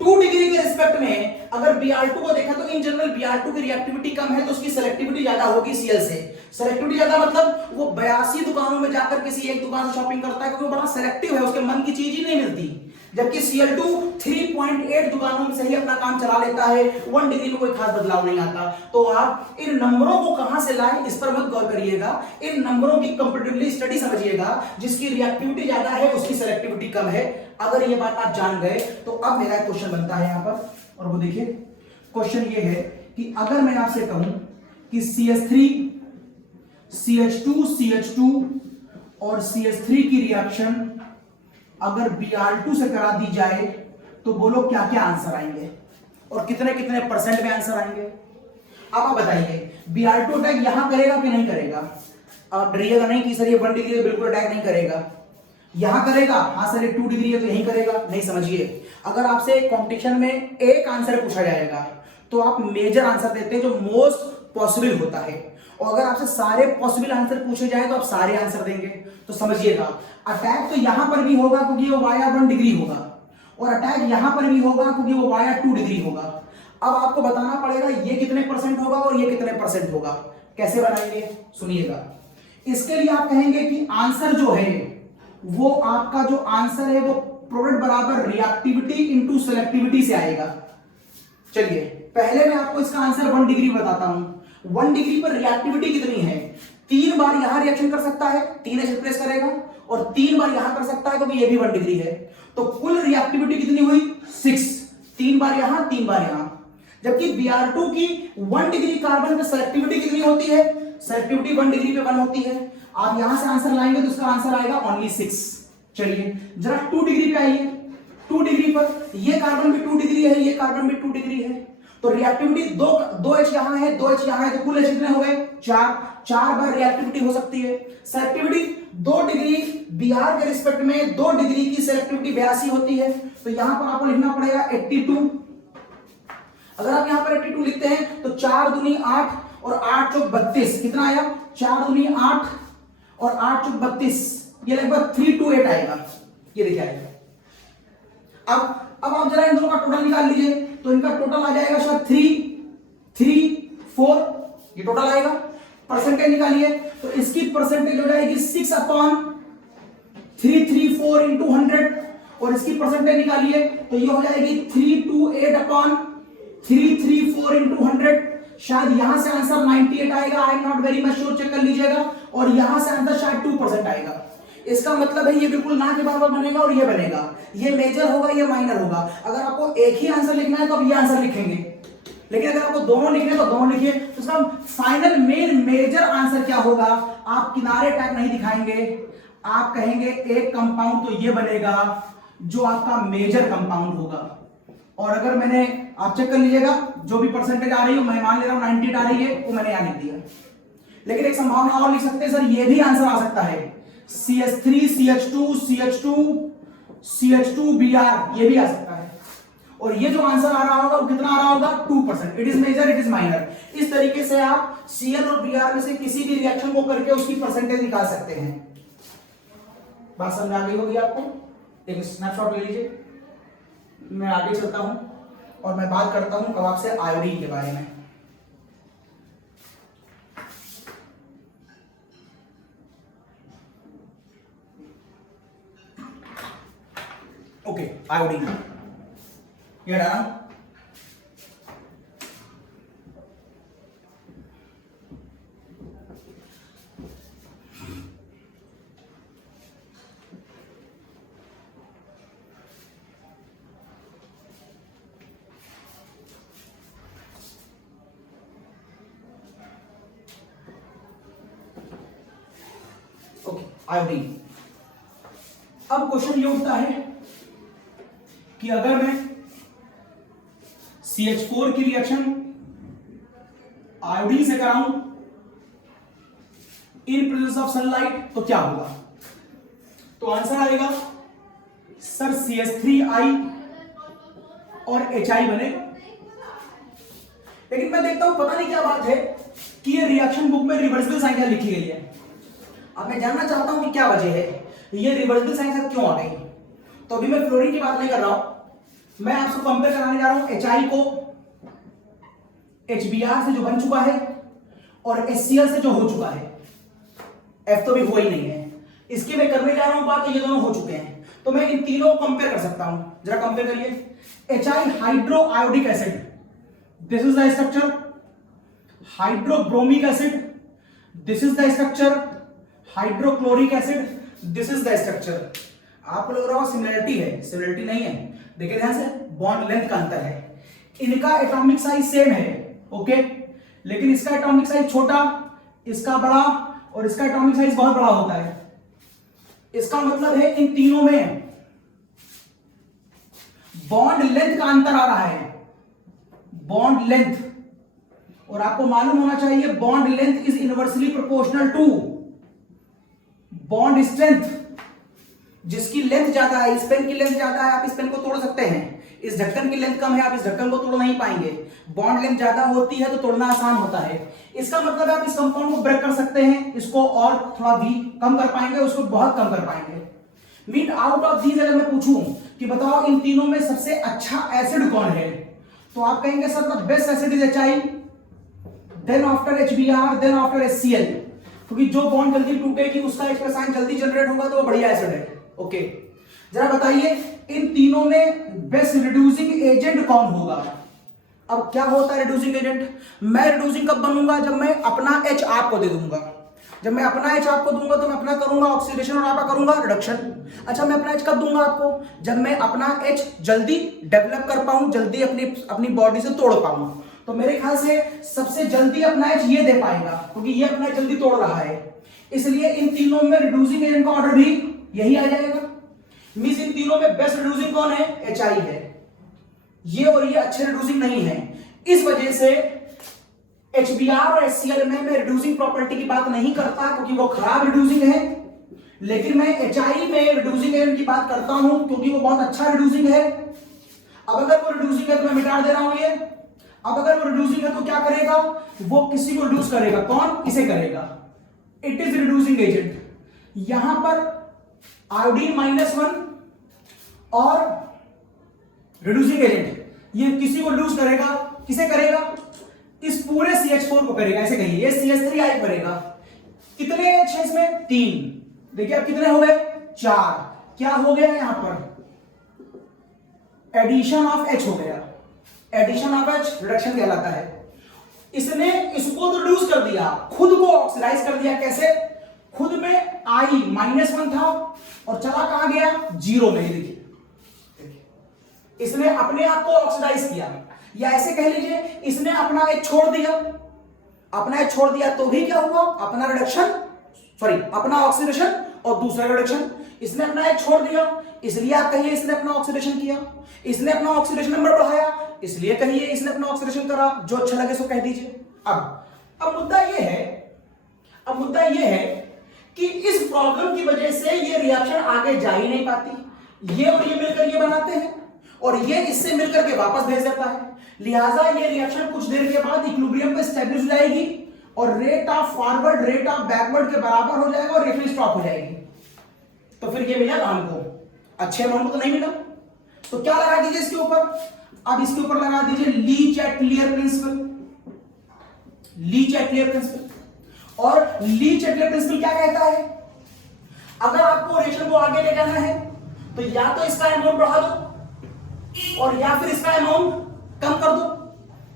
2 डिग्री के रिस्पेक्ट में अगर Br2 को देखा तो इन जनरल Br2 की रिएक्टिविटी कम है, तो उसकी सेलेक्टिविटी ज्यादा होगी Cl से। सेलेक्टिविटी ज्यादा मतलब वो 82 दुकानों में जाकर किसी एक दुकान से शॉपिंग करता है, क्योंकि वो बड़ा सेलेक्टिव है, उसके मन की चीज ही नहीं मिलती। जबकि Cl2 3.8 दुकानों में से ही अपना काम चला लेता है, 1 डिग्री में कोई खास बदलाव नहीं आता। तो आप इन नंबरों को कहां से लाएं, इस पर मत गौर करिएगा, इन नंबरों की कंपैरेटिवली स्टडी समझिएगा। जिसकी रिएक्टिविटी ज्यादा है उसकी सेलेक्टिविटी कम है। अगर ये बात आप जान गए तो अब मेरा एक क्वेश्चन बनता है यहां पर, और वो देखिए क्वेश्चन ये है कि अगर मैं आपसे कहूं कि CH3, CH2, CH2 और CH3 की रिएक्शन अगर Br2 से करा दी जाए तो बोलो क्या क्या आंसर आएंगे और कितने कितने % में आंसर आएंगे। अब आप बताइए Br2 अटैक यहां करेगा कि नहीं करेगा। आप डरिएगा नहीं कि सर ये 1 डिग्री बिल्कुल अटैक नहीं करेगा, यहां करेगा। हाँ सर ये 2 डिग्री है तो यहीं करेगा, नहीं। समझिए, अगर आपसे कंपटीशन में एक आंसर पूछा जाएगा तो आप मेजर आंसर देते हैं जो मोस्ट पॉसिबल होता है, और अगर आपसे सारे पॉसिबल आंसर पूछे जाए तो आप सारे आंसर देंगे। तो समझिएगा, अटैक तो यहां पर भी होगा क्योंकि वो वाया 1 डिग्री होगा, और अटैक यहां पर भी होगा क्योंकि वो वाया 2 डिग्री होगा। अब आपको बताना पड़ेगा ये कितने % होगा और ये कितने % होगा। कैसे बनाएंगे सुनिएगा। इसके लिए आप कहेंगे कि आंसर जो है वो आपका जो आंसर है वो प्रोडक्ट बराबर रिएक्टिविटी इंटू सेलेक्टिविटी से आएगा। चलिए पहले मैं आपको इसका आंसर 1 डिग्री बताता हूं। 1 डिग्री पर रिएक्टिविटी कितनी है, 3 बार यहां रिएक्शन कर सकता है, 3 H रिप्लेस करेगा, और 3 बार यहां कर सकता है क्योंकि ये भी 1 डिग्री है। तो कुल रिएक्टिविटी कितनी हुई 6, 3 बार यहां 3 बार यहां। जबकि Br2 की 1 डिग्री कार्बन पे सेलेक्टिविटी कितनी होती है, सेलेक्टिविटी 1 डिग्री पे 1 होती है। आप यहां से आंसर लाएंगे तो इसका आंसर आएगा ओनली 6। चलिए जरा 2 डिग्री पे आइए। 2 डिग्री पर ये कार्बन भी 2 डिग्री है, ये कार्बन भी 2 डिग्री है, तो रिएक्टिविटी 2 H यहां है, 2 H यहां है, तो कुल H कितने हो गए 4 बार रिएक्टिविटी हो सकती है। सेलेक्टिविटी 2 डिग्री Br के रिस्पेक्ट में 2 डिग्री की सेलेक्टिविटी 82 होती है, तो यहां पर आपको लिखना पड़ेगा 82। अगर आप यहां पर 82 लिखते हैं तो 4 दूनी 8 और 8 चौक 32, कितना आया 4 दूनी 8 और 8 चौक 32, ये लगभग 328 आएगा। ये देखिए आएगा। अब आप जरा इन दोनों का टोटल निकाल लीजिए, तो इनका टोटल आ जाएगा शायद 334, ये टोटल आएगा। परसेंटेज निकालिए तो इसकी परसेंटेज हो जाएगी 6/334 इंटू 100, और इसकी परसेंटेज निकालिए तो ये हो जाएगी 328/334 इंटू 100। शायद यहां से आंसर 98 आएगा, I am not very much sure, check कर लीजिएगा। और यहां से आंसर शायद 2% आएगा। इसका मतलब है ये बिल्कुल ना के बराबर बनेगा और ये बनेगा, ये मेजर होगा ये माइनर होगा। अगर आपको एक ही आंसर लिखना है तो आप ये आंसर लिखेंगे, लेकिन अगर आपको दोनों लिखने तो दोनों लिखिए। तो इसका फाइनल मेन मेजर आंसर क्या होगा, आप किनारे टैग नहीं दिखाएंगे, आप कहेंगे एक कंपाउंड तो ये बनेगा जो आपका मेजर कंपाउंड होगा। और अगर मैंने, आप चेक कर लीजिएगा, जो भी परसेंटेज आ रही है मैं मान ले रहा हूं 98 आ रही है, वो मैंने यहां लिख दिया। लेकिन एक संभावना और लिख सकते हैं सर, ये भी आंसर आ सकता है CH3 CH2 CH2 CH2 Br, ये भी आ सकता है। और ये जो आंसर आ रहा होगा वो कितना आ रहा होगा 2%। It is major, it is minor. इस तरीके से आप Cl और Br में से किसी भी रिएक्शन को करके उसकी परसेंटेज निकाल सकते हैं। बात समझ आ गई होगी आपको। एक स्नैपशॉट ले लीजिए। मैं आगे चलता हूं और मैं बात करता हूं अब आपसे आयोडीन के बारे में। ओके, आयोडीन ये डाला। आयोडीन। अब क्वेश्चन ये उठता है कि अगर मैं CH4 की रिएक्शन आयोडीन से कराऊं इन प्रेजेंस ऑफ सनलाइट तो क्या होगा? तो आंसर आएगा सर CH3I और HI बनेगा। लेकिन मैं देखता हूं पता नहीं क्या बात है कि ये रिएक्शन बुक में रिवर्सिबल संख्या लिखी गई है। अब मैं जानना चाहता हूं कि क्या वजह है, ये रिवर्सिबल संख्या क्यों आ गई। तो अभी मैं फ्लोरीन की बात नहीं कर रहा हूं, मैं आपको कंपेयर कराने जा रहा हूं HI को HBr से जो बन चुका है और HCl से जो हो चुका है। F तो भी हुआ ही नहीं है, इसकी मैं करने जा रहा हूं बात, ये दोनों हो चुके हैं। तो मैं इन तीनों को कंपेयर कर सकता हूं, जरा कंपेयर करिए। HI hydro iodic acid, this is the structure. Hydrobromic acid, this is the structure. Hydrochloric acid, this is the structure. आपको लग रहा होगा सिमिलरिटी है, सिमिलरिटी नहीं है। देखिए ध्यान से, बॉन्ड लेंथ का अंतर है। इनका एटॉमिक साइज सेम है, ओके, लेकिन इसका एटॉमिक साइज छोटा, इसका बड़ा, और इसका एटॉमिक साइज बहुत बड़ा होता है। इसका मतलब है इन तीनों में बॉन्ड लेंथ का अंतर आ रहा है, बॉन्ड लेंथ। और आपको मालूम होना चाहिए bond length is inversely proportional to bond strength. जिसकी लेंथ ज्यादा है, इस पेन की लेंथ ज्यादा है, आप इस पेन को तोड़ सकते हैं। इस ढक्कन की लेंथ कम है, आप इस ढक्कन को तोड़ नहीं पाएंगे। बॉन्ड लेंथ ज्यादा होती है तो तोड़ना आसान होता है। इसका मतलब आप इस कंपाउंड को ब्रेक कर सकते हैं, इसको और थोड़ा भी कम कर पाएंगे, उसको बहुत कम कर पाएंगे। मीन आउट ऑफ दीज अगर मैं पूछूं कि बताओ इन तीनों में सबसे अच्छा एसिड कौन है, तो आप कहेंगे sir the best acid is HI, then after HBr, then after HCl। क्योंकि जो बॉन्ड जल्दी टूटेगी उसका एक्स्ट्रा साइन जल्दी जनरेट होगा तो वो बढ़िया एसिड है। ओके, जरा बताइए इन तीनों में बेस्ट रिड्यूसिंग एजेंट कौन होगा? अब क्या होता है रिड्यूसिंग एजेंट? मैं रिड्यूसिंग कब बनूंगा? जब मैं अपना H आपको दे दूंगा। जब मैं अपना H आपको दूंगा तो मैं अपना करूंगा ऑक्सीडेशन और आपका करूंगा रिडक्शन। अच्छा, मैं अपना H कब दूंगा आपको? जब मैं अपना H जल्दी डेवलप कर पाऊं, जल्दी अपनी बॉडी से तोड़ पाऊं। तो मेरे ख्याल से सबसे जल्दी अपना H ये दे पाएगा, क्योंकि ये अपना जल्दी तोड़ रहा है। इसलिए इन तीनों में रिड्यूसिंग एजेंट का ऑर्डर भी यही आ जाएगा। मींस इन तीनों में बेस्ट रिड्यूसिंग कौन है? HI है। ये और ये अच्छे रिड्यूसिंग नहीं है। इस वजह से HBr और HCl में मैं रिड्यूसिंग प्रॉपर्टी की बात नहीं करता, क्योंकि वो खराब रिड्यूसिंग है। लेकिन मैं HI में रिड्यूसिंग एजेंट की बात करता हूं, क्योंकि वो बहुत अच्छा रिड्यूसिंग है। अब अगर वो रिड्यूसिंग है तो मैं मिटा दे रहा हूं ये। अब अगर वो रिड्यूसिंग है तो क्या करेगा? वो किसी को रिड्यूस करेगा। कौन? इसे करेगा। It is reducing agent. यहां पर आयोडीन -1 और रिड्यूसिंग एजेंट, ये किसी को रिड्यूस करेगा। किसे करेगा? इस पूरे CH4 को करेगा। ऐसे कहिए ये CH3I करेगा। कितने H है इसमें? 3। देखिए अब कितने हो गए? 4। क्या हो गया यहां पर? एडिशन ऑफ H हो गया। एडिशन ऑफ H रिडक्शन कहलाता है। इसने इसको तो रिड्यूस कर दिया, खुद को ऑक्सीडाइज कर दिया। कैसे? खुद में I -1 था और चला कहां गया? 0 में। देखिए इसने अपने आप को ऑक्सीडाइज किया, या ऐसे कह लीजिए इसने अपना H छोड़ दिया। अपना H छोड़ दिया तो भी क्या हुआ? अपना रिडक्शन, सॉरी अपना ऑक्सीडेशन और दूसरा रिडक्शन। इसने अपना H छोड़ दिया, इसलिए आप कहिए इसने अपना ऑक्सीडेशन किया। इसने अपना ऑक्सीडेशन नंबर बढ़ाया, इसलिए कहिए इसने अपना ऑक्सीडेशन करा। जो अच्छा लगे सो कह दीजिए। अब मुद्दा यह है कि इस प्रॉब्लम की वजह से ये रिएक्शन आगे जा ही नहीं पाती। ये और ये मिलकर ये बनाते हैं और ये इससे मिलकर के वापस भेज देता है। लिहाजा ये रिएक्शन कुछ देर के बाद इक्विलिब्रियम पे स्टेबलिश हो जाएगी और rate of forward rate of backward के बराबर हो जाएगा और रिएक्शन स्टॉप हो जाएगी। तो फिर ये मिला हमको, अच्छे अमाउंट को तो नहीं मिला। तो क्या लगा दीजिए इसके ऊपर? अब इसके ऊपर लगा दीजिए ली-चैटलियर प्रिंसिपल। ली-चैटलियर प्रिंसिपल। और ली-चैटलियर प्रिंसिपल क्या कहता है? अगर आपको रिएक्शन को आगे ले जाना है तो या तो इसका अमाउंट बढ़ा दो और या फिर इसका अमाउंट कम कर दो।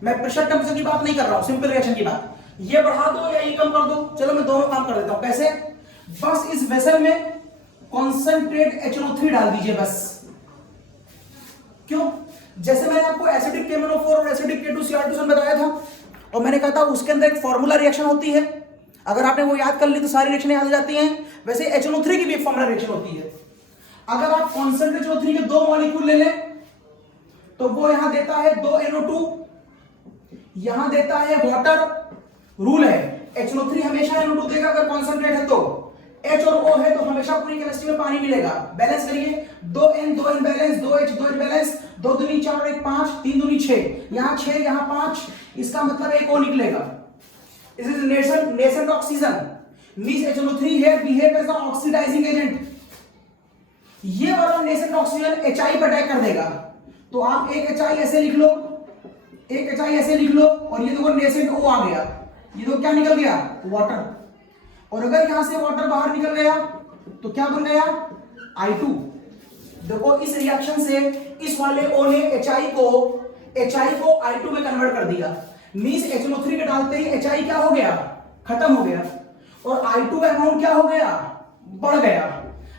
मैं प्रेशर टेंपरेचर की बात नहीं कर रहा हूं, सिंपल रिएक्शन की बात। ये बढ़ा दो या ये कम कर दो। चलो मैं दोनों काम कर देता हूं। कैसे? बस इस वेसल में कॉन्सेंट्रेट HNO3 डाल दीजिए बस। क्यों? जैसे मैंने आपको एसिडिक KMnO4 और एसिडिक K2Cr2 बताया था और मैंने कहा था उसके अंदर एक फॉर्मूला रिएक्शन होती है। अगर आपने वो याद कर ली तो सारी रिएक्शन याद हो जाती हैं। वैसे HNO3 की भी एक फॉर्मुला रिएक्शन होती है। अगर आप कॉन्सेंट्रेट HNO3 के 2 मॉलिक्यूल ले लें तो वो यहां देता है 2NO2, यहां देता है वाटर। रूल है HNO3 हमेशा NO2 देगा अगर कॉन्सेंट्रेट है तो, H और O है तो हमेशा पूरी केमिस्ट्री में पानी मिलेगा। बैलेंस करिए, 2N बैलेंस, 2H बैलेंस, 2 दूनी 4 1 5, 3 दूनी 6, यहां 6 यहां 5, इसका मतलब एक O निकलेगा। This is nascent oxygen means HNO3 here behave as an oxidizing agent। ये वाला nascent oxygen HI पर अटैक कर देगा, तो आप एक HI ऐसे लिख लो, एक HI ऐसे लिख लो, और ये देखो nascent O आ गया, ये तो क्या निकल गया, वाटर। और अगर यहां से वाटर बाहर निकल गया तो क्या बन गया, I2। देखो इस रिएक्शन से इस वाले O ने HI को I2 में कन्वर्ट कर दिया। मींस HNO3 के डालते ही HI क्या हो गया, खत्म हो गया, और I2 का अमाउंट क्या हो गया, बढ़ गया।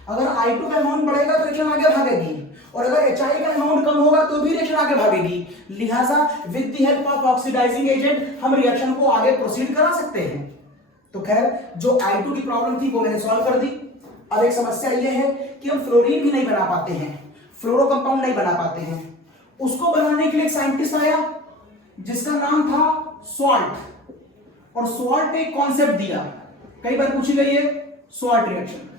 अगर I2 का अमाउंट बढ़ेगा तो रिएक्शन आगे भागेगी, और अगर HI का अमाउंट कम होगा तो भी रिएक्शन आगे भागेगी। लिहाजा with the help of oxidising agent हम रिएक्शन को आगे प्रोसीड करा सकते हैं। तो खैर जो I2 की प्रॉब्लम थी वो मैंने सॉल्व कर दी। अब एक समस्या ये है कि हम फ्लोरीन भी नहीं बना पाते हैं, फ्लोरो कंपाउंड नहीं बना पाते हैं। उसको बनाने के लिए एक साइंटिस्ट आया जिसका नाम था सॉल्ट, और सॉल्ट ने एक कॉन्सेप्ट दिया, कई बार पूछी गई है सॉल्ट रिएक्शन।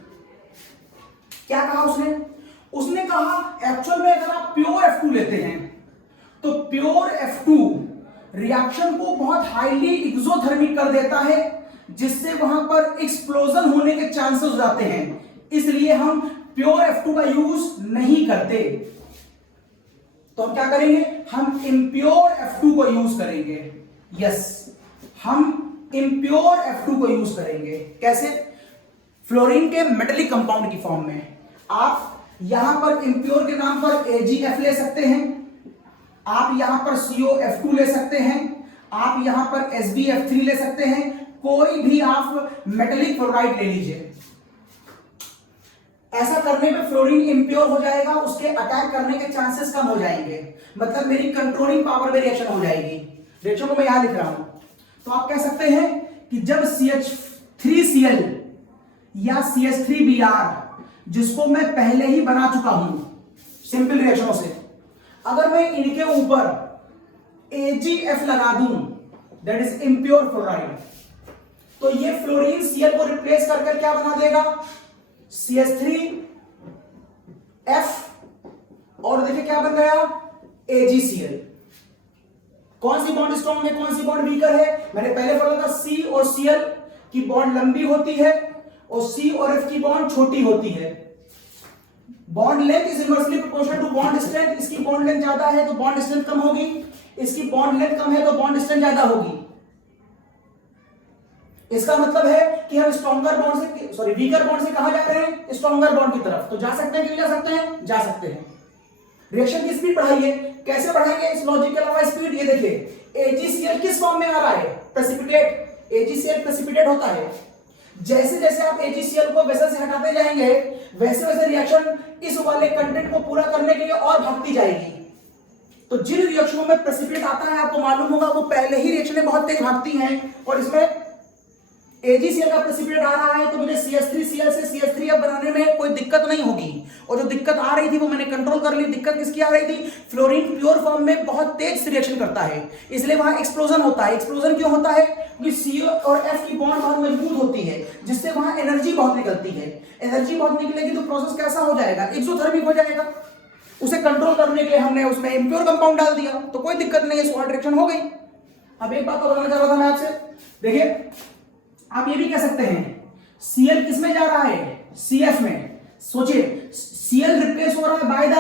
क्या कहा उसने कहा एक्चुअल में अगर आप प्योर F2 लेते हैं तो प्योर F2 रिएक्शन को बहुत हाईली एक्सोथर्मिक कर देता है, जिससे वहां पर एक्सप्लोजन होने के चांसेस हो जाते हैं। इसलिए हम प्योर F2 का यूज नहीं करते। तो हम क्या करेंगे, हम इम्प्योर F2 को यूज करेंगे। यस, हम इम्प्योर F2 को यूज करेंगे। कैसे, फ्लोरीन के मेटेलिक कंपाउंड की फॉर्म में। आप यहां पर इम्प्योर के नाम पर AgF ले सकते हैं, आप यहां पर COF2 ले सकते हैं, आप यहां पर SbF3 ले सकते हैं, कोई भी आप मेटेलिक फ्लोराइड ले लीजिए। ऐसा करने में फ्लोरीन इंप्योर हो जाएगा, उसके अटैक करने के चांसेस कम हो जाएंगे, मतलब मेरी कंट्रोलिंग पावर में रिएक्शन हो जाएगी। रिएक्शन को मैं यहां लिख रहा हूं, तो आप कह सकते हैं कि जब CH3Cl या CH3Br जिसको मैं पहले ही बना चुका हूं सिंपल रिएक्शनों से, अगर मैं इनके ऊपर AgF लगा दूं, दैट इज इंप्योर फ्लोराइड, तो ये फ्लोरीन Cl को रिप्लेस करके क्या बना देगा, CH3F, और देखिए क्या बन गया, AgCl। कौन सी बॉन्ड स्ट्रॉन्ग है, कौन सी बॉन्ड वीकर है, मैंने पहले बोला था C और Cl की बॉन्ड लंबी होती है और C और F की बॉन्ड छोटी होती है। Bond length is inversely proportional to bond strength. इसकी बॉन्ड लेंथ ज्यादा है तो बॉन्ड स्ट्रेंथ कम होगी, इसकी बॉन्ड लेंथ कम है तो बॉन्ड स्ट्रेंथ ज्यादा होगी। इसका मतलब है कि हम स्ट्रॉन्गर बॉन्ड से वीकर बॉन्ड से कहां जा रहे हैं, स्ट्रॉन्गर बॉन्ड की तरफ। तो जा सकते हैं कि नहीं जा सकते हैं, जा सकते हैं। रिएक्शन की स्पीड बढ़ाइए, कैसे बढ़ाएंगे इस लॉजिक के अलावा स्पीड, ये देखिए AgCl किस फॉर्म में आ रहा है, प्रेसिपिटेट। AgCl प्रेसिपिटेट होता है। जैसे जैसे आप AgCl को वेसल से हटाते जाएंगे वैसे वैसे रिएक्शन इस वाले कंटेंट को पूरा करने के लिए और भागती जाएगी। तो जिन रिएक्शनों में प्रेसिपिटेट आता है आपको मालूम होगा वो पहले ही रिएक्शनें बहुत तेज भागती हैं, और इसमें AgCl का प्रेसिपिटेट आ रहा है तो मुझे CH3Cl से CH3F बनाने में कोई दिक्कत नहीं होगी। और जो दिक्कत आ रही थी वो मैंने कंट्रोल कर ली। दिक्कत किसकी आ रही थी, फ्लोरीन प्योर फॉर्म में बहुत तेज रिएक्शन करता है, इसलिए वहां एक्सप्लोजन होता है। एक्सप्लोजन क्यों होता है, क्योंकि C और F की बॉन्ड बहुत मजबूत होती है, जिससे वहां एनर्जी बहुत निकलती है। एनर्जी बहुत निकलेगी तो प्रोसेस कैसा हो जाएगा, एक्सोथर्मिक हो जाएगा। उसे कंट्रोल करने के लिए हमने उसमें इम्प्योर कंपाउंड डाल दिया, तो कोई दिक्कत नहीं है, सॉल्ट रिएक्शन हो गई। अब एक बात और बताना चाह रहा था मैं आपसे, देखिए आप ये भी कह सकते हैं Cl किस में जा रहा है, CF में। सोचिए Cl रिप्लेस हो रहा है बाय द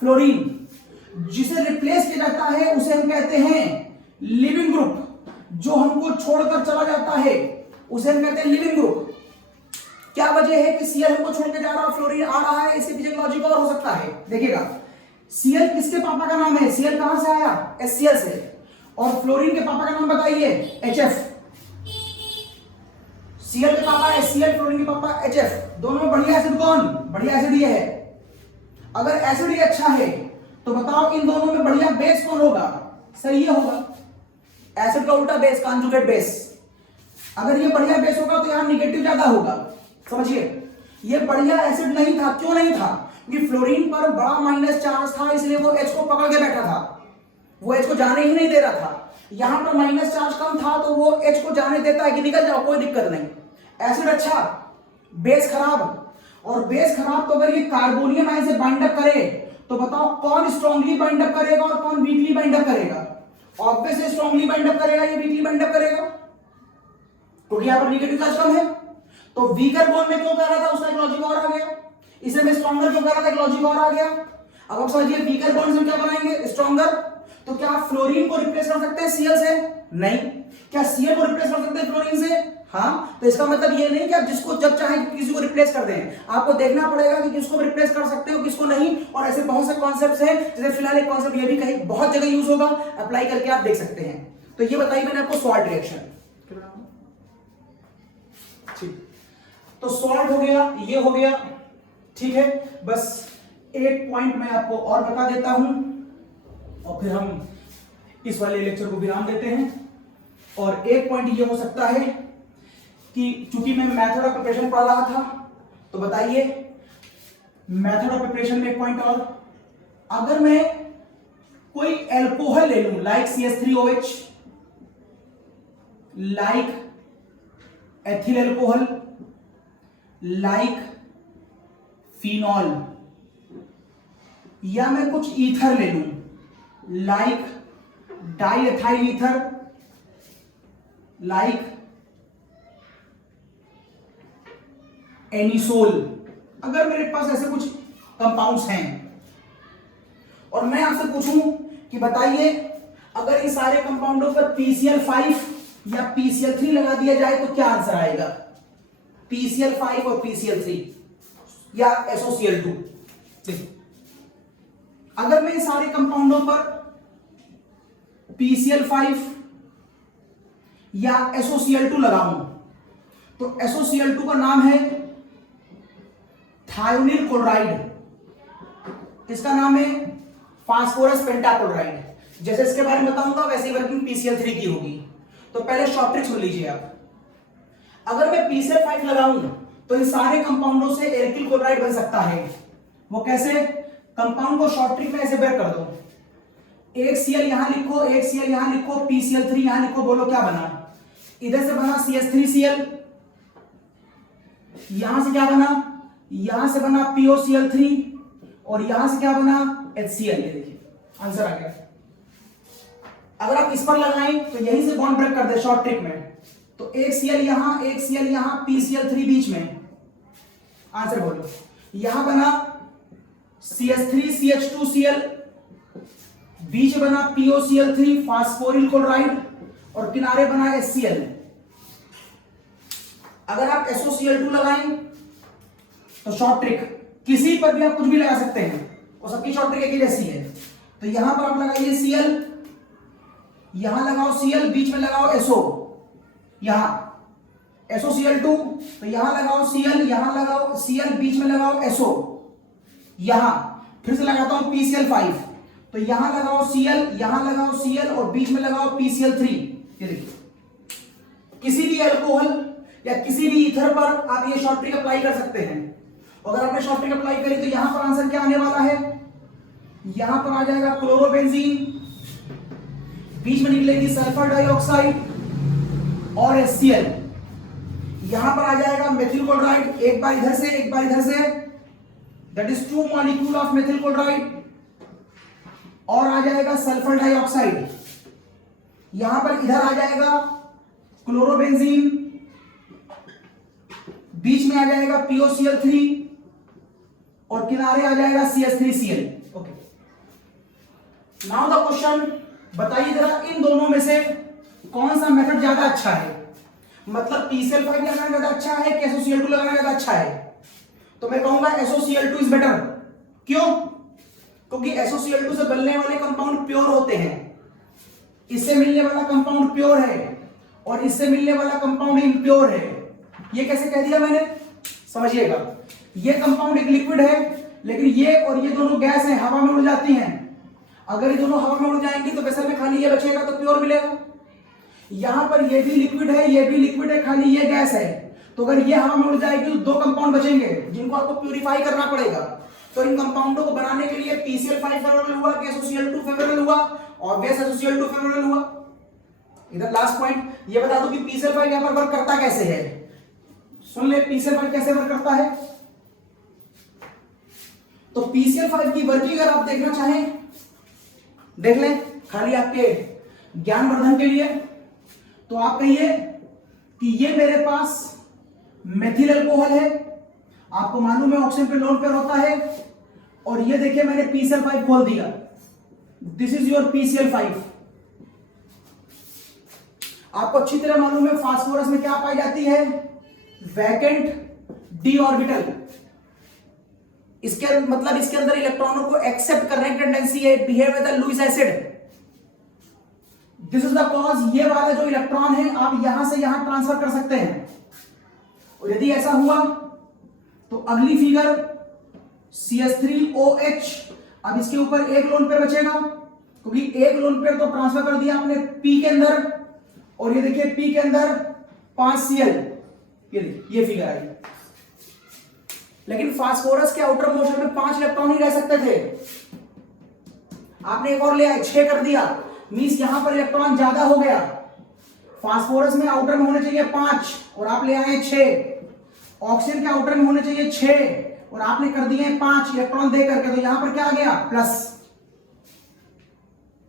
फ्लोरीन, जिसे रिप्लेस किया जाता है उसे हम कहते हैं लिविंग ग्रुप। जो हमको छोड़कर चला जाता है उसे हम कहते हैं लिविंग ग्रुप। क्या वजह है कि Cl हमको छोड़ के जा रहा है, फ्लोरीन आ रहा है, इसके पीछे लॉजिक और हो सकता है। देखिएगा Cl किसके पापा का नाम है, Cl कहां से आया, HCl से, और फ्लोरीन के पापा का नाम बताइए, HF। Cl के पापा HCl, फ्लोरीन के पापा HF। दोनों में बढ़िया एसिड कौन, बढ़िया एसिड ये है। अगर एसिड ये अच्छा है तो बताओ इन दोनों में बढ़िया बेस कौन होगा, सही ये होगा। एसिड का उल्टा बेस, कॉन्जुगेट बेस। अगर ये बढ़िया बेस होगा तो यहाँ निगेटिव ज्यादा होगा, समझिए। ये बढ़िया एसिड नहीं था, क्यों नहीं था? क्योंकि फ्लोरीन पर बड़ा माइनस चार्ज था, इसलिए वो H को पकड़ के बैठा था, वो H को जाने ही नहीं दे रहा था। यहां पर माइनस चार्ज कम था तो वो H को जाने देता है कि निकल जाओ, कोई दिक्कत नहीं। एसिड अच्छा, बेस खराब। और बेस खराब तो अगर ये कार्बोनियम आयन से बाइंड अप करे तो बताओ कौन स्ट्रांगली बाइंड अप करेगा और कौन वीकली बाइंड अप करेगा? ऑब्वियसली स्ट्रांगली बाइंड अप करेगा, ये वीकली बाइंड अप करेगा, क्योंकि यहां पर नेगेटिव चार्ज कम है। तो वीकर बॉन्ड में क्यों कर रहा था, उसका एक लॉजिक और आ गया। इसे में स्ट्रॉन्गर क्यों कर रहा था, एक लॉजिक और आ गया। अब आप समझिए वीकर बॉन्ड से क्या बनाएंगे, स्ट्रॉन्गर। तो क्या आप फ्लोरीन को रिप्लेस कर सकते हैं Cl से? नहीं। क्या Cl को रिप्लेस कर सकते हैं फ्लोरीन से? हाँ। तो इसका मतलब ये नहीं कि आप जिसको जब चाहे किसी को रिप्लेस कर दें, आपको देखना पड़ेगा कि किसको रिप्लेस कर सकते हो किसको नहीं। और ऐसे बहुत से कॉन्सेप्ट्स हैं, जैसे फिलहाल एक कॉन्सेप्ट ये भी कहीं बहुत जगह यूज होगा, अप्लाई करके आप देख सकते हैं। तो ये बताइए मैंने आपको सॉल्ट रिएक्शन, ठीक। तो सॉल्ट हो गया, ये हो गया, ठीक है। बस एक पॉइंट मैं आपको और बता देता हूं और फिर हम इस वाले लेक्चर को विराम देते हैं। और एक पॉइंट ये हो सकता है कि चूंकि मैं मेथड ऑफ प्रिपरेशन पढ़ रहा था, तो बताइए मेथड ऑफ प्रिपरेशन में एक पॉइंट और, अगर मैं कोई एल्कोहल ले लूं like CH3OH, like ethyl alcohol, like phenol, या मैं कुछ ईथर ले लूं like diethyl ether, like anisole, अगर मेरे पास ऐसे कुछ कंपाउंड्स हैं और मैं आपसे पूछूं कि बताइए अगर इन सारे कंपाउंडों पर PCl5 या PCl3 लगा दिया जाए तो क्या आंसर आएगा? PCl5 और PCl3 या SOCl2। अगर मैं इन सारे कंपाउंडों पर PCl5 या SOCl2 लगाऊं तो SOCl2 का नाम है थायोनिल क्लोराइड, इसका नाम है फास्फोरस पेंटाक्लोराइड। जैसे इसके बारे में बताऊंगा वैसे ही वर्किंग PCl3 की होगी। तो पहले शॉर्ट ट्रिक सुन लीजिए आप। अगर मैं PCl5 लगाऊं तो इन सारे कंपाउंडों से एल्किल क्लोराइड बन सकता है। वो कैसे? कंपाउंड को शॉर्ट ट्रिक में ऐसे ब्रेक कर दो, एक Cl यहां लिखो, एक Cl यहां लिखो, PCl3 यहां लिखो, बोलो क्या बना? इधर से बना CH3Cl, यहां से क्या बना? यहां से बना POCl3 और यहां से क्या बना? HCl। ये देखिए आंसर आ गया। अगर आप इस पर लगाएं तो यहीं से बॉन्ड ब्रेक कर दे शॉर्ट ट्रिक में, तो एक Cl यहां, एक Cl यहां, PCl3 बीच में, आंसर बोलो। यहां बना CH3CH2Cl, बीच में बना POCl3 फास्फोरिल क्लोराइड और किनारे बना HCl। अगर आप SOCl2 लगाएं तो शॉर्ट ट्रिक किसी पर भी आप कुछ भी लगा सकते हैं और सबकी शॉर्ट ट्रिक एक ही जैसी है। तो यहां पर आप लगाइए Cl, यहां लगाओ Cl, बीच में लगाओ SO, यहां SOCl2, तो यहां लगाओ Cl, यहां लगाओ Cl, बीच में लगाओ SO, यहां फिर से लगाता हूं PCl5, तो यहां लगाओ Cl, यहां लगाओ Cl और बीच में लगाओ PCl3। ये देखिए किसी भी अल्कोहल या किसी भी ईथर पर आप ये शॉर्ट ट्रिक अप्लाई कर सकते हैं। अगर आपने शॉर्ट ट्रिक अप्लाई करी तो यहां पर आंसर क्या आने वाला है? यहां पर आ जाएगा क्लोरोबेंजीन, बीच में निकलेगी सल्फर डाइऑक्साइड और HCl, यहां पर आ जाएगा मेथिल क्लोराइड, एक बार इधर से एक बार इधर से, that is 2 molecule of methyl chloride, और आ जाएगा सल्फर डाइऑक्साइड, यहां पर इधर आ जाएगा क्लोरोबेंजीन, बीच में आ जाएगा POCl3 और किनारे आ जाएगा CH3Cl। Okay, now the question, बताइए जरा इन दोनों में से कौन सा मेथड ज्यादा अच्छा है? मतलब PCl5 लगाना ज्यादा अच्छा है कि SOCl2 लगाना ज्यादा अच्छा है? तो मैं कहूंगा SOCl2 इज बेटर। क्यों? क्योंकि SOCl2 से बनने वाले कंपाउंड प्योर होते हैं, इससे मिलने वाला कंपाउंड प्योर है और इससे मिलने वाला कंपाउंड इम्प्योर है। ये कैसे कह दिया मैंने, समझिएगा। ये कंपाउंड एक लिक्विड है, लेकिन ये और ये दोनों गैस है, हवा में उड़ जाती हैं। अगर ये दोनों हवा में उड़ जाएंगी तो वेसल में खाली ये बचेगा तो प्योर मिलेगा। यहां पर ये भी लिक्विड है, ये भी लिक्विड है, खाली ये गैस है। तो अगर ये हवा में उड़ जाएगी तो दो कंपाउंड बचेंगे जिनको आपको प्यूरिफाई करना पड़ेगा। तो इन कंपाउंडों को बनाने के लिए PCl5 फेवरेबल हुआ कि SOCl2 फेवरेबल हुआ? ऑब्वियस SOCl2 फेवरेबल हुआ। इधर लास्ट पॉइंट ये बता दो कि PCl5 यहां पर वर्क करता कैसे है। सुन ले PCl5 कैसे वर्क करता है। तो PCl5 की वर्किंग अगर आप देखना चाहें देख लें, खाली आपके ज्ञानवर्धन के लिए। तो आप कहिए कि ये मेरे पास मेथिल अल्कोहल है, आपको मालूम है ऑक्सीजन पे लोन पेयर होता है, और ये देखिए मैंने PCl5 खोल दिया, दिस इज योर PCl5। आपको अच्छी तरह मालूम है फास्फोरस में क्या पाई जाती है? Vacant D orbital. इसके मतलब इसके अंदर इलेक्ट्रॉनों को एक्सेप्ट करने की टेंडेंसी है, behave as a Lewis acid. This is the cause ये वाला जो इलेक्ट्रॉन है आप यहां से यहां ट्रांसफर कर सकते हैं। और यदि ऐसा हुआ तो अगली फिगर CH3OH, अब इसके ऊपर एक लोन पेयर बचेगा क्योंकि एक लोन पेयर तो ट्रांसफर कर दिया आपने P के अंदर, और ये देखिए P के अंदर 5 Cl, ये फिगर आई। लेकिन फास्फोरस के आउटर मोशन में 5 इलेक्ट्रॉन ही रह सकते थे, आपने एक और ले आए 6 कर दिया, मींस यहां पर इलेक्ट्रॉन ज्यादा हो गया। फास्फोरस में आउटर में होने चाहिए 5 और आप ले आए 6। ऑक्सीजन के आउटर में होने चाहिए 6 और आपने कर दिए 5 इलेक्ट्रॉन दे करके, तो यहां पर क्या आ गया? प्लस।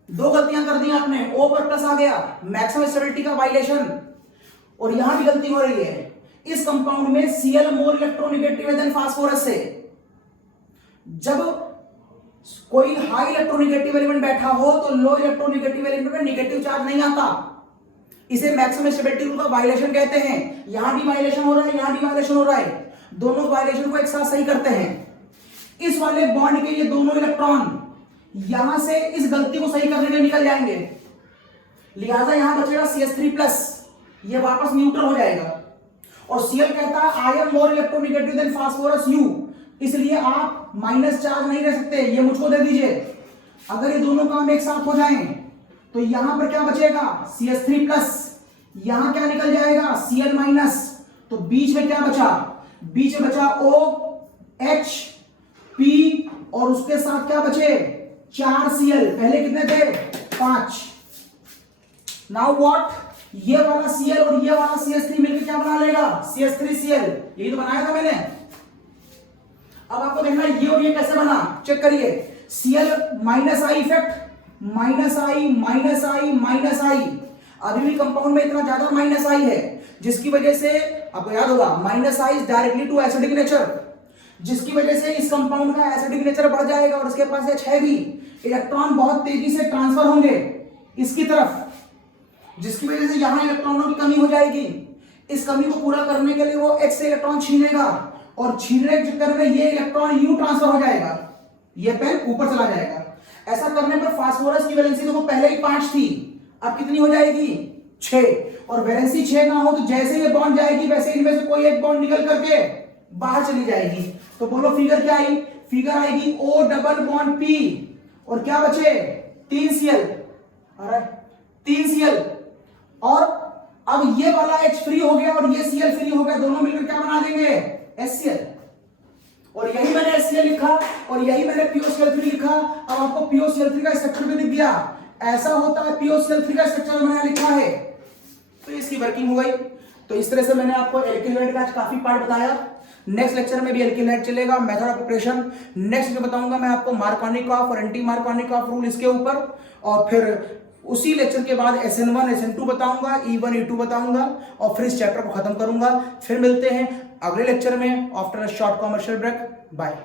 2 गलतियां कर दी आपने, O पर प्लस आ गया, मैक्सिमम स्टेबिलिटी का वायलेशन। और यहां भी गलती हो रही है, इस कंपाउंड में Cl more electronegative than phosphorus से। जब कोई हाई इलेक्ट्रोनेगेटिव एलिमेंट बैठा हो तो लो इलेक्ट्रोनेगेटिव एलिमेंट में नेगेटिव चार्ज नहीं आता, इसे मैक्सिमम स्टेबिलिटी रूल का वायलेशन कहते हैं। यहां भी वायलेशन हो रहा है, यहां भी वायलेशन हो रहा है, दोनों वायलेशन को एक साथ सही करते हैं। इस वाले बॉन्ड के ये दोनों इलेक्ट्रॉन यहां से इस गलती को सही करने के लिए निकल जाएंगे, लिहाजा यहां बचेगा CH3+, ये वापस न्यूट्रल हो जाएगा। और Cl कहता है I am more electronegative than phosphorus U, इसलिए आप माइनस चार्ज नहीं रह सकते, ये मुझको दे दीजिए। अगर ये दोनों काम एक साथ हो जाएं तो यहां पर क्या बचेगा? CH3+, यहां क्या निकल जाएगा? Cl-, तो बीच में क्या बचा? बीच में बचा OH, P और उसके साथ क्या बचे? 4 Cl, पहले कितने थे? 5। Now what? ये वाला Cl और ये वाला CH3 मिलकर क्या बना लेगा? CH3Cl, यही तो बनाया था मैंने। अब आपको देखना ये और ये कैसे बना, चेक करिए। Cl -I इफेक्ट, -I, अभी भी कंपाउंड में इतना ज्यादा -I है जिसकी वजह से आपको याद होगा -I directly to acidic nature, जिसकी वजह से इस कंपाउंड का एसिडिक नेचर बढ़ जाएगा और उसके पास H है भी, इलेक्ट्रॉन बहुत तेजी से ट्रांसफर होंगे इसकी तरफ, जिसकी वजह से यहां इलेक्ट्रॉनों की कमी हो जाएगी। इस कमी को पूरा करने के लिए वो H से इलेक्ट्रॉन छीनेगा और छीनने के चक्कर में ये इलेक्ट्रॉन U ट्रांसफर हो जाएगा, ये पेन ऊपर चला जाएगा। ऐसा करने पर फास्फोरस की वैलेंसी देखो पहले ही 5 थी, अब कितनी हो जाएगी? 6। और वैलेंसी 6 ना हो तो जैसे ये बॉन्ड जाएगी वैसे इनमें से कोई एक बॉन्ड निकल करके बाहर चली जाएगी। तो बोलो फिगर क्या आई? फिगर आएगी O डबल बॉन्ड P और क्या बचे? 3 Cl, 3 Cl। और अब ये वाला H फ्री हो गया और ये Cl फ्री हो गया, दोनों मिलकर क्या बना देंगे? HCl। और यही मैंने HCl लिखा और यही मैंने POCl3 लिखा। अब आपको POCl3 का स्ट्रक्चर भी दिख गया, ऐसा होता है POCl3 का स्ट्रक्चर मैंने लिखा है, तो इसकी वर्किंग हो गई। तो इस तरह से मैंने आपको एल्किल हैलाइड का आज काफी पार्ट बताया। नेक्स्ट लेक्चर में भी एल्किल हैलाइड चलेगा, मेथड ऑफ प्रिपरेशन। नेक्स्ट में बताऊंगा मैं आपको मार्कोनिकॉफ और एंटी मार्कोनिकॉफ रूल इसके ऊपर, और फिर उसी लेक्चर के बाद SN1 SN2 बताऊंगा, E1 E2 बताऊंगा और फिर इस चैप्टर को खत्म करूंगा। फिर मिलते हैं अगले लेक्चर में after a short commercial break. Bye.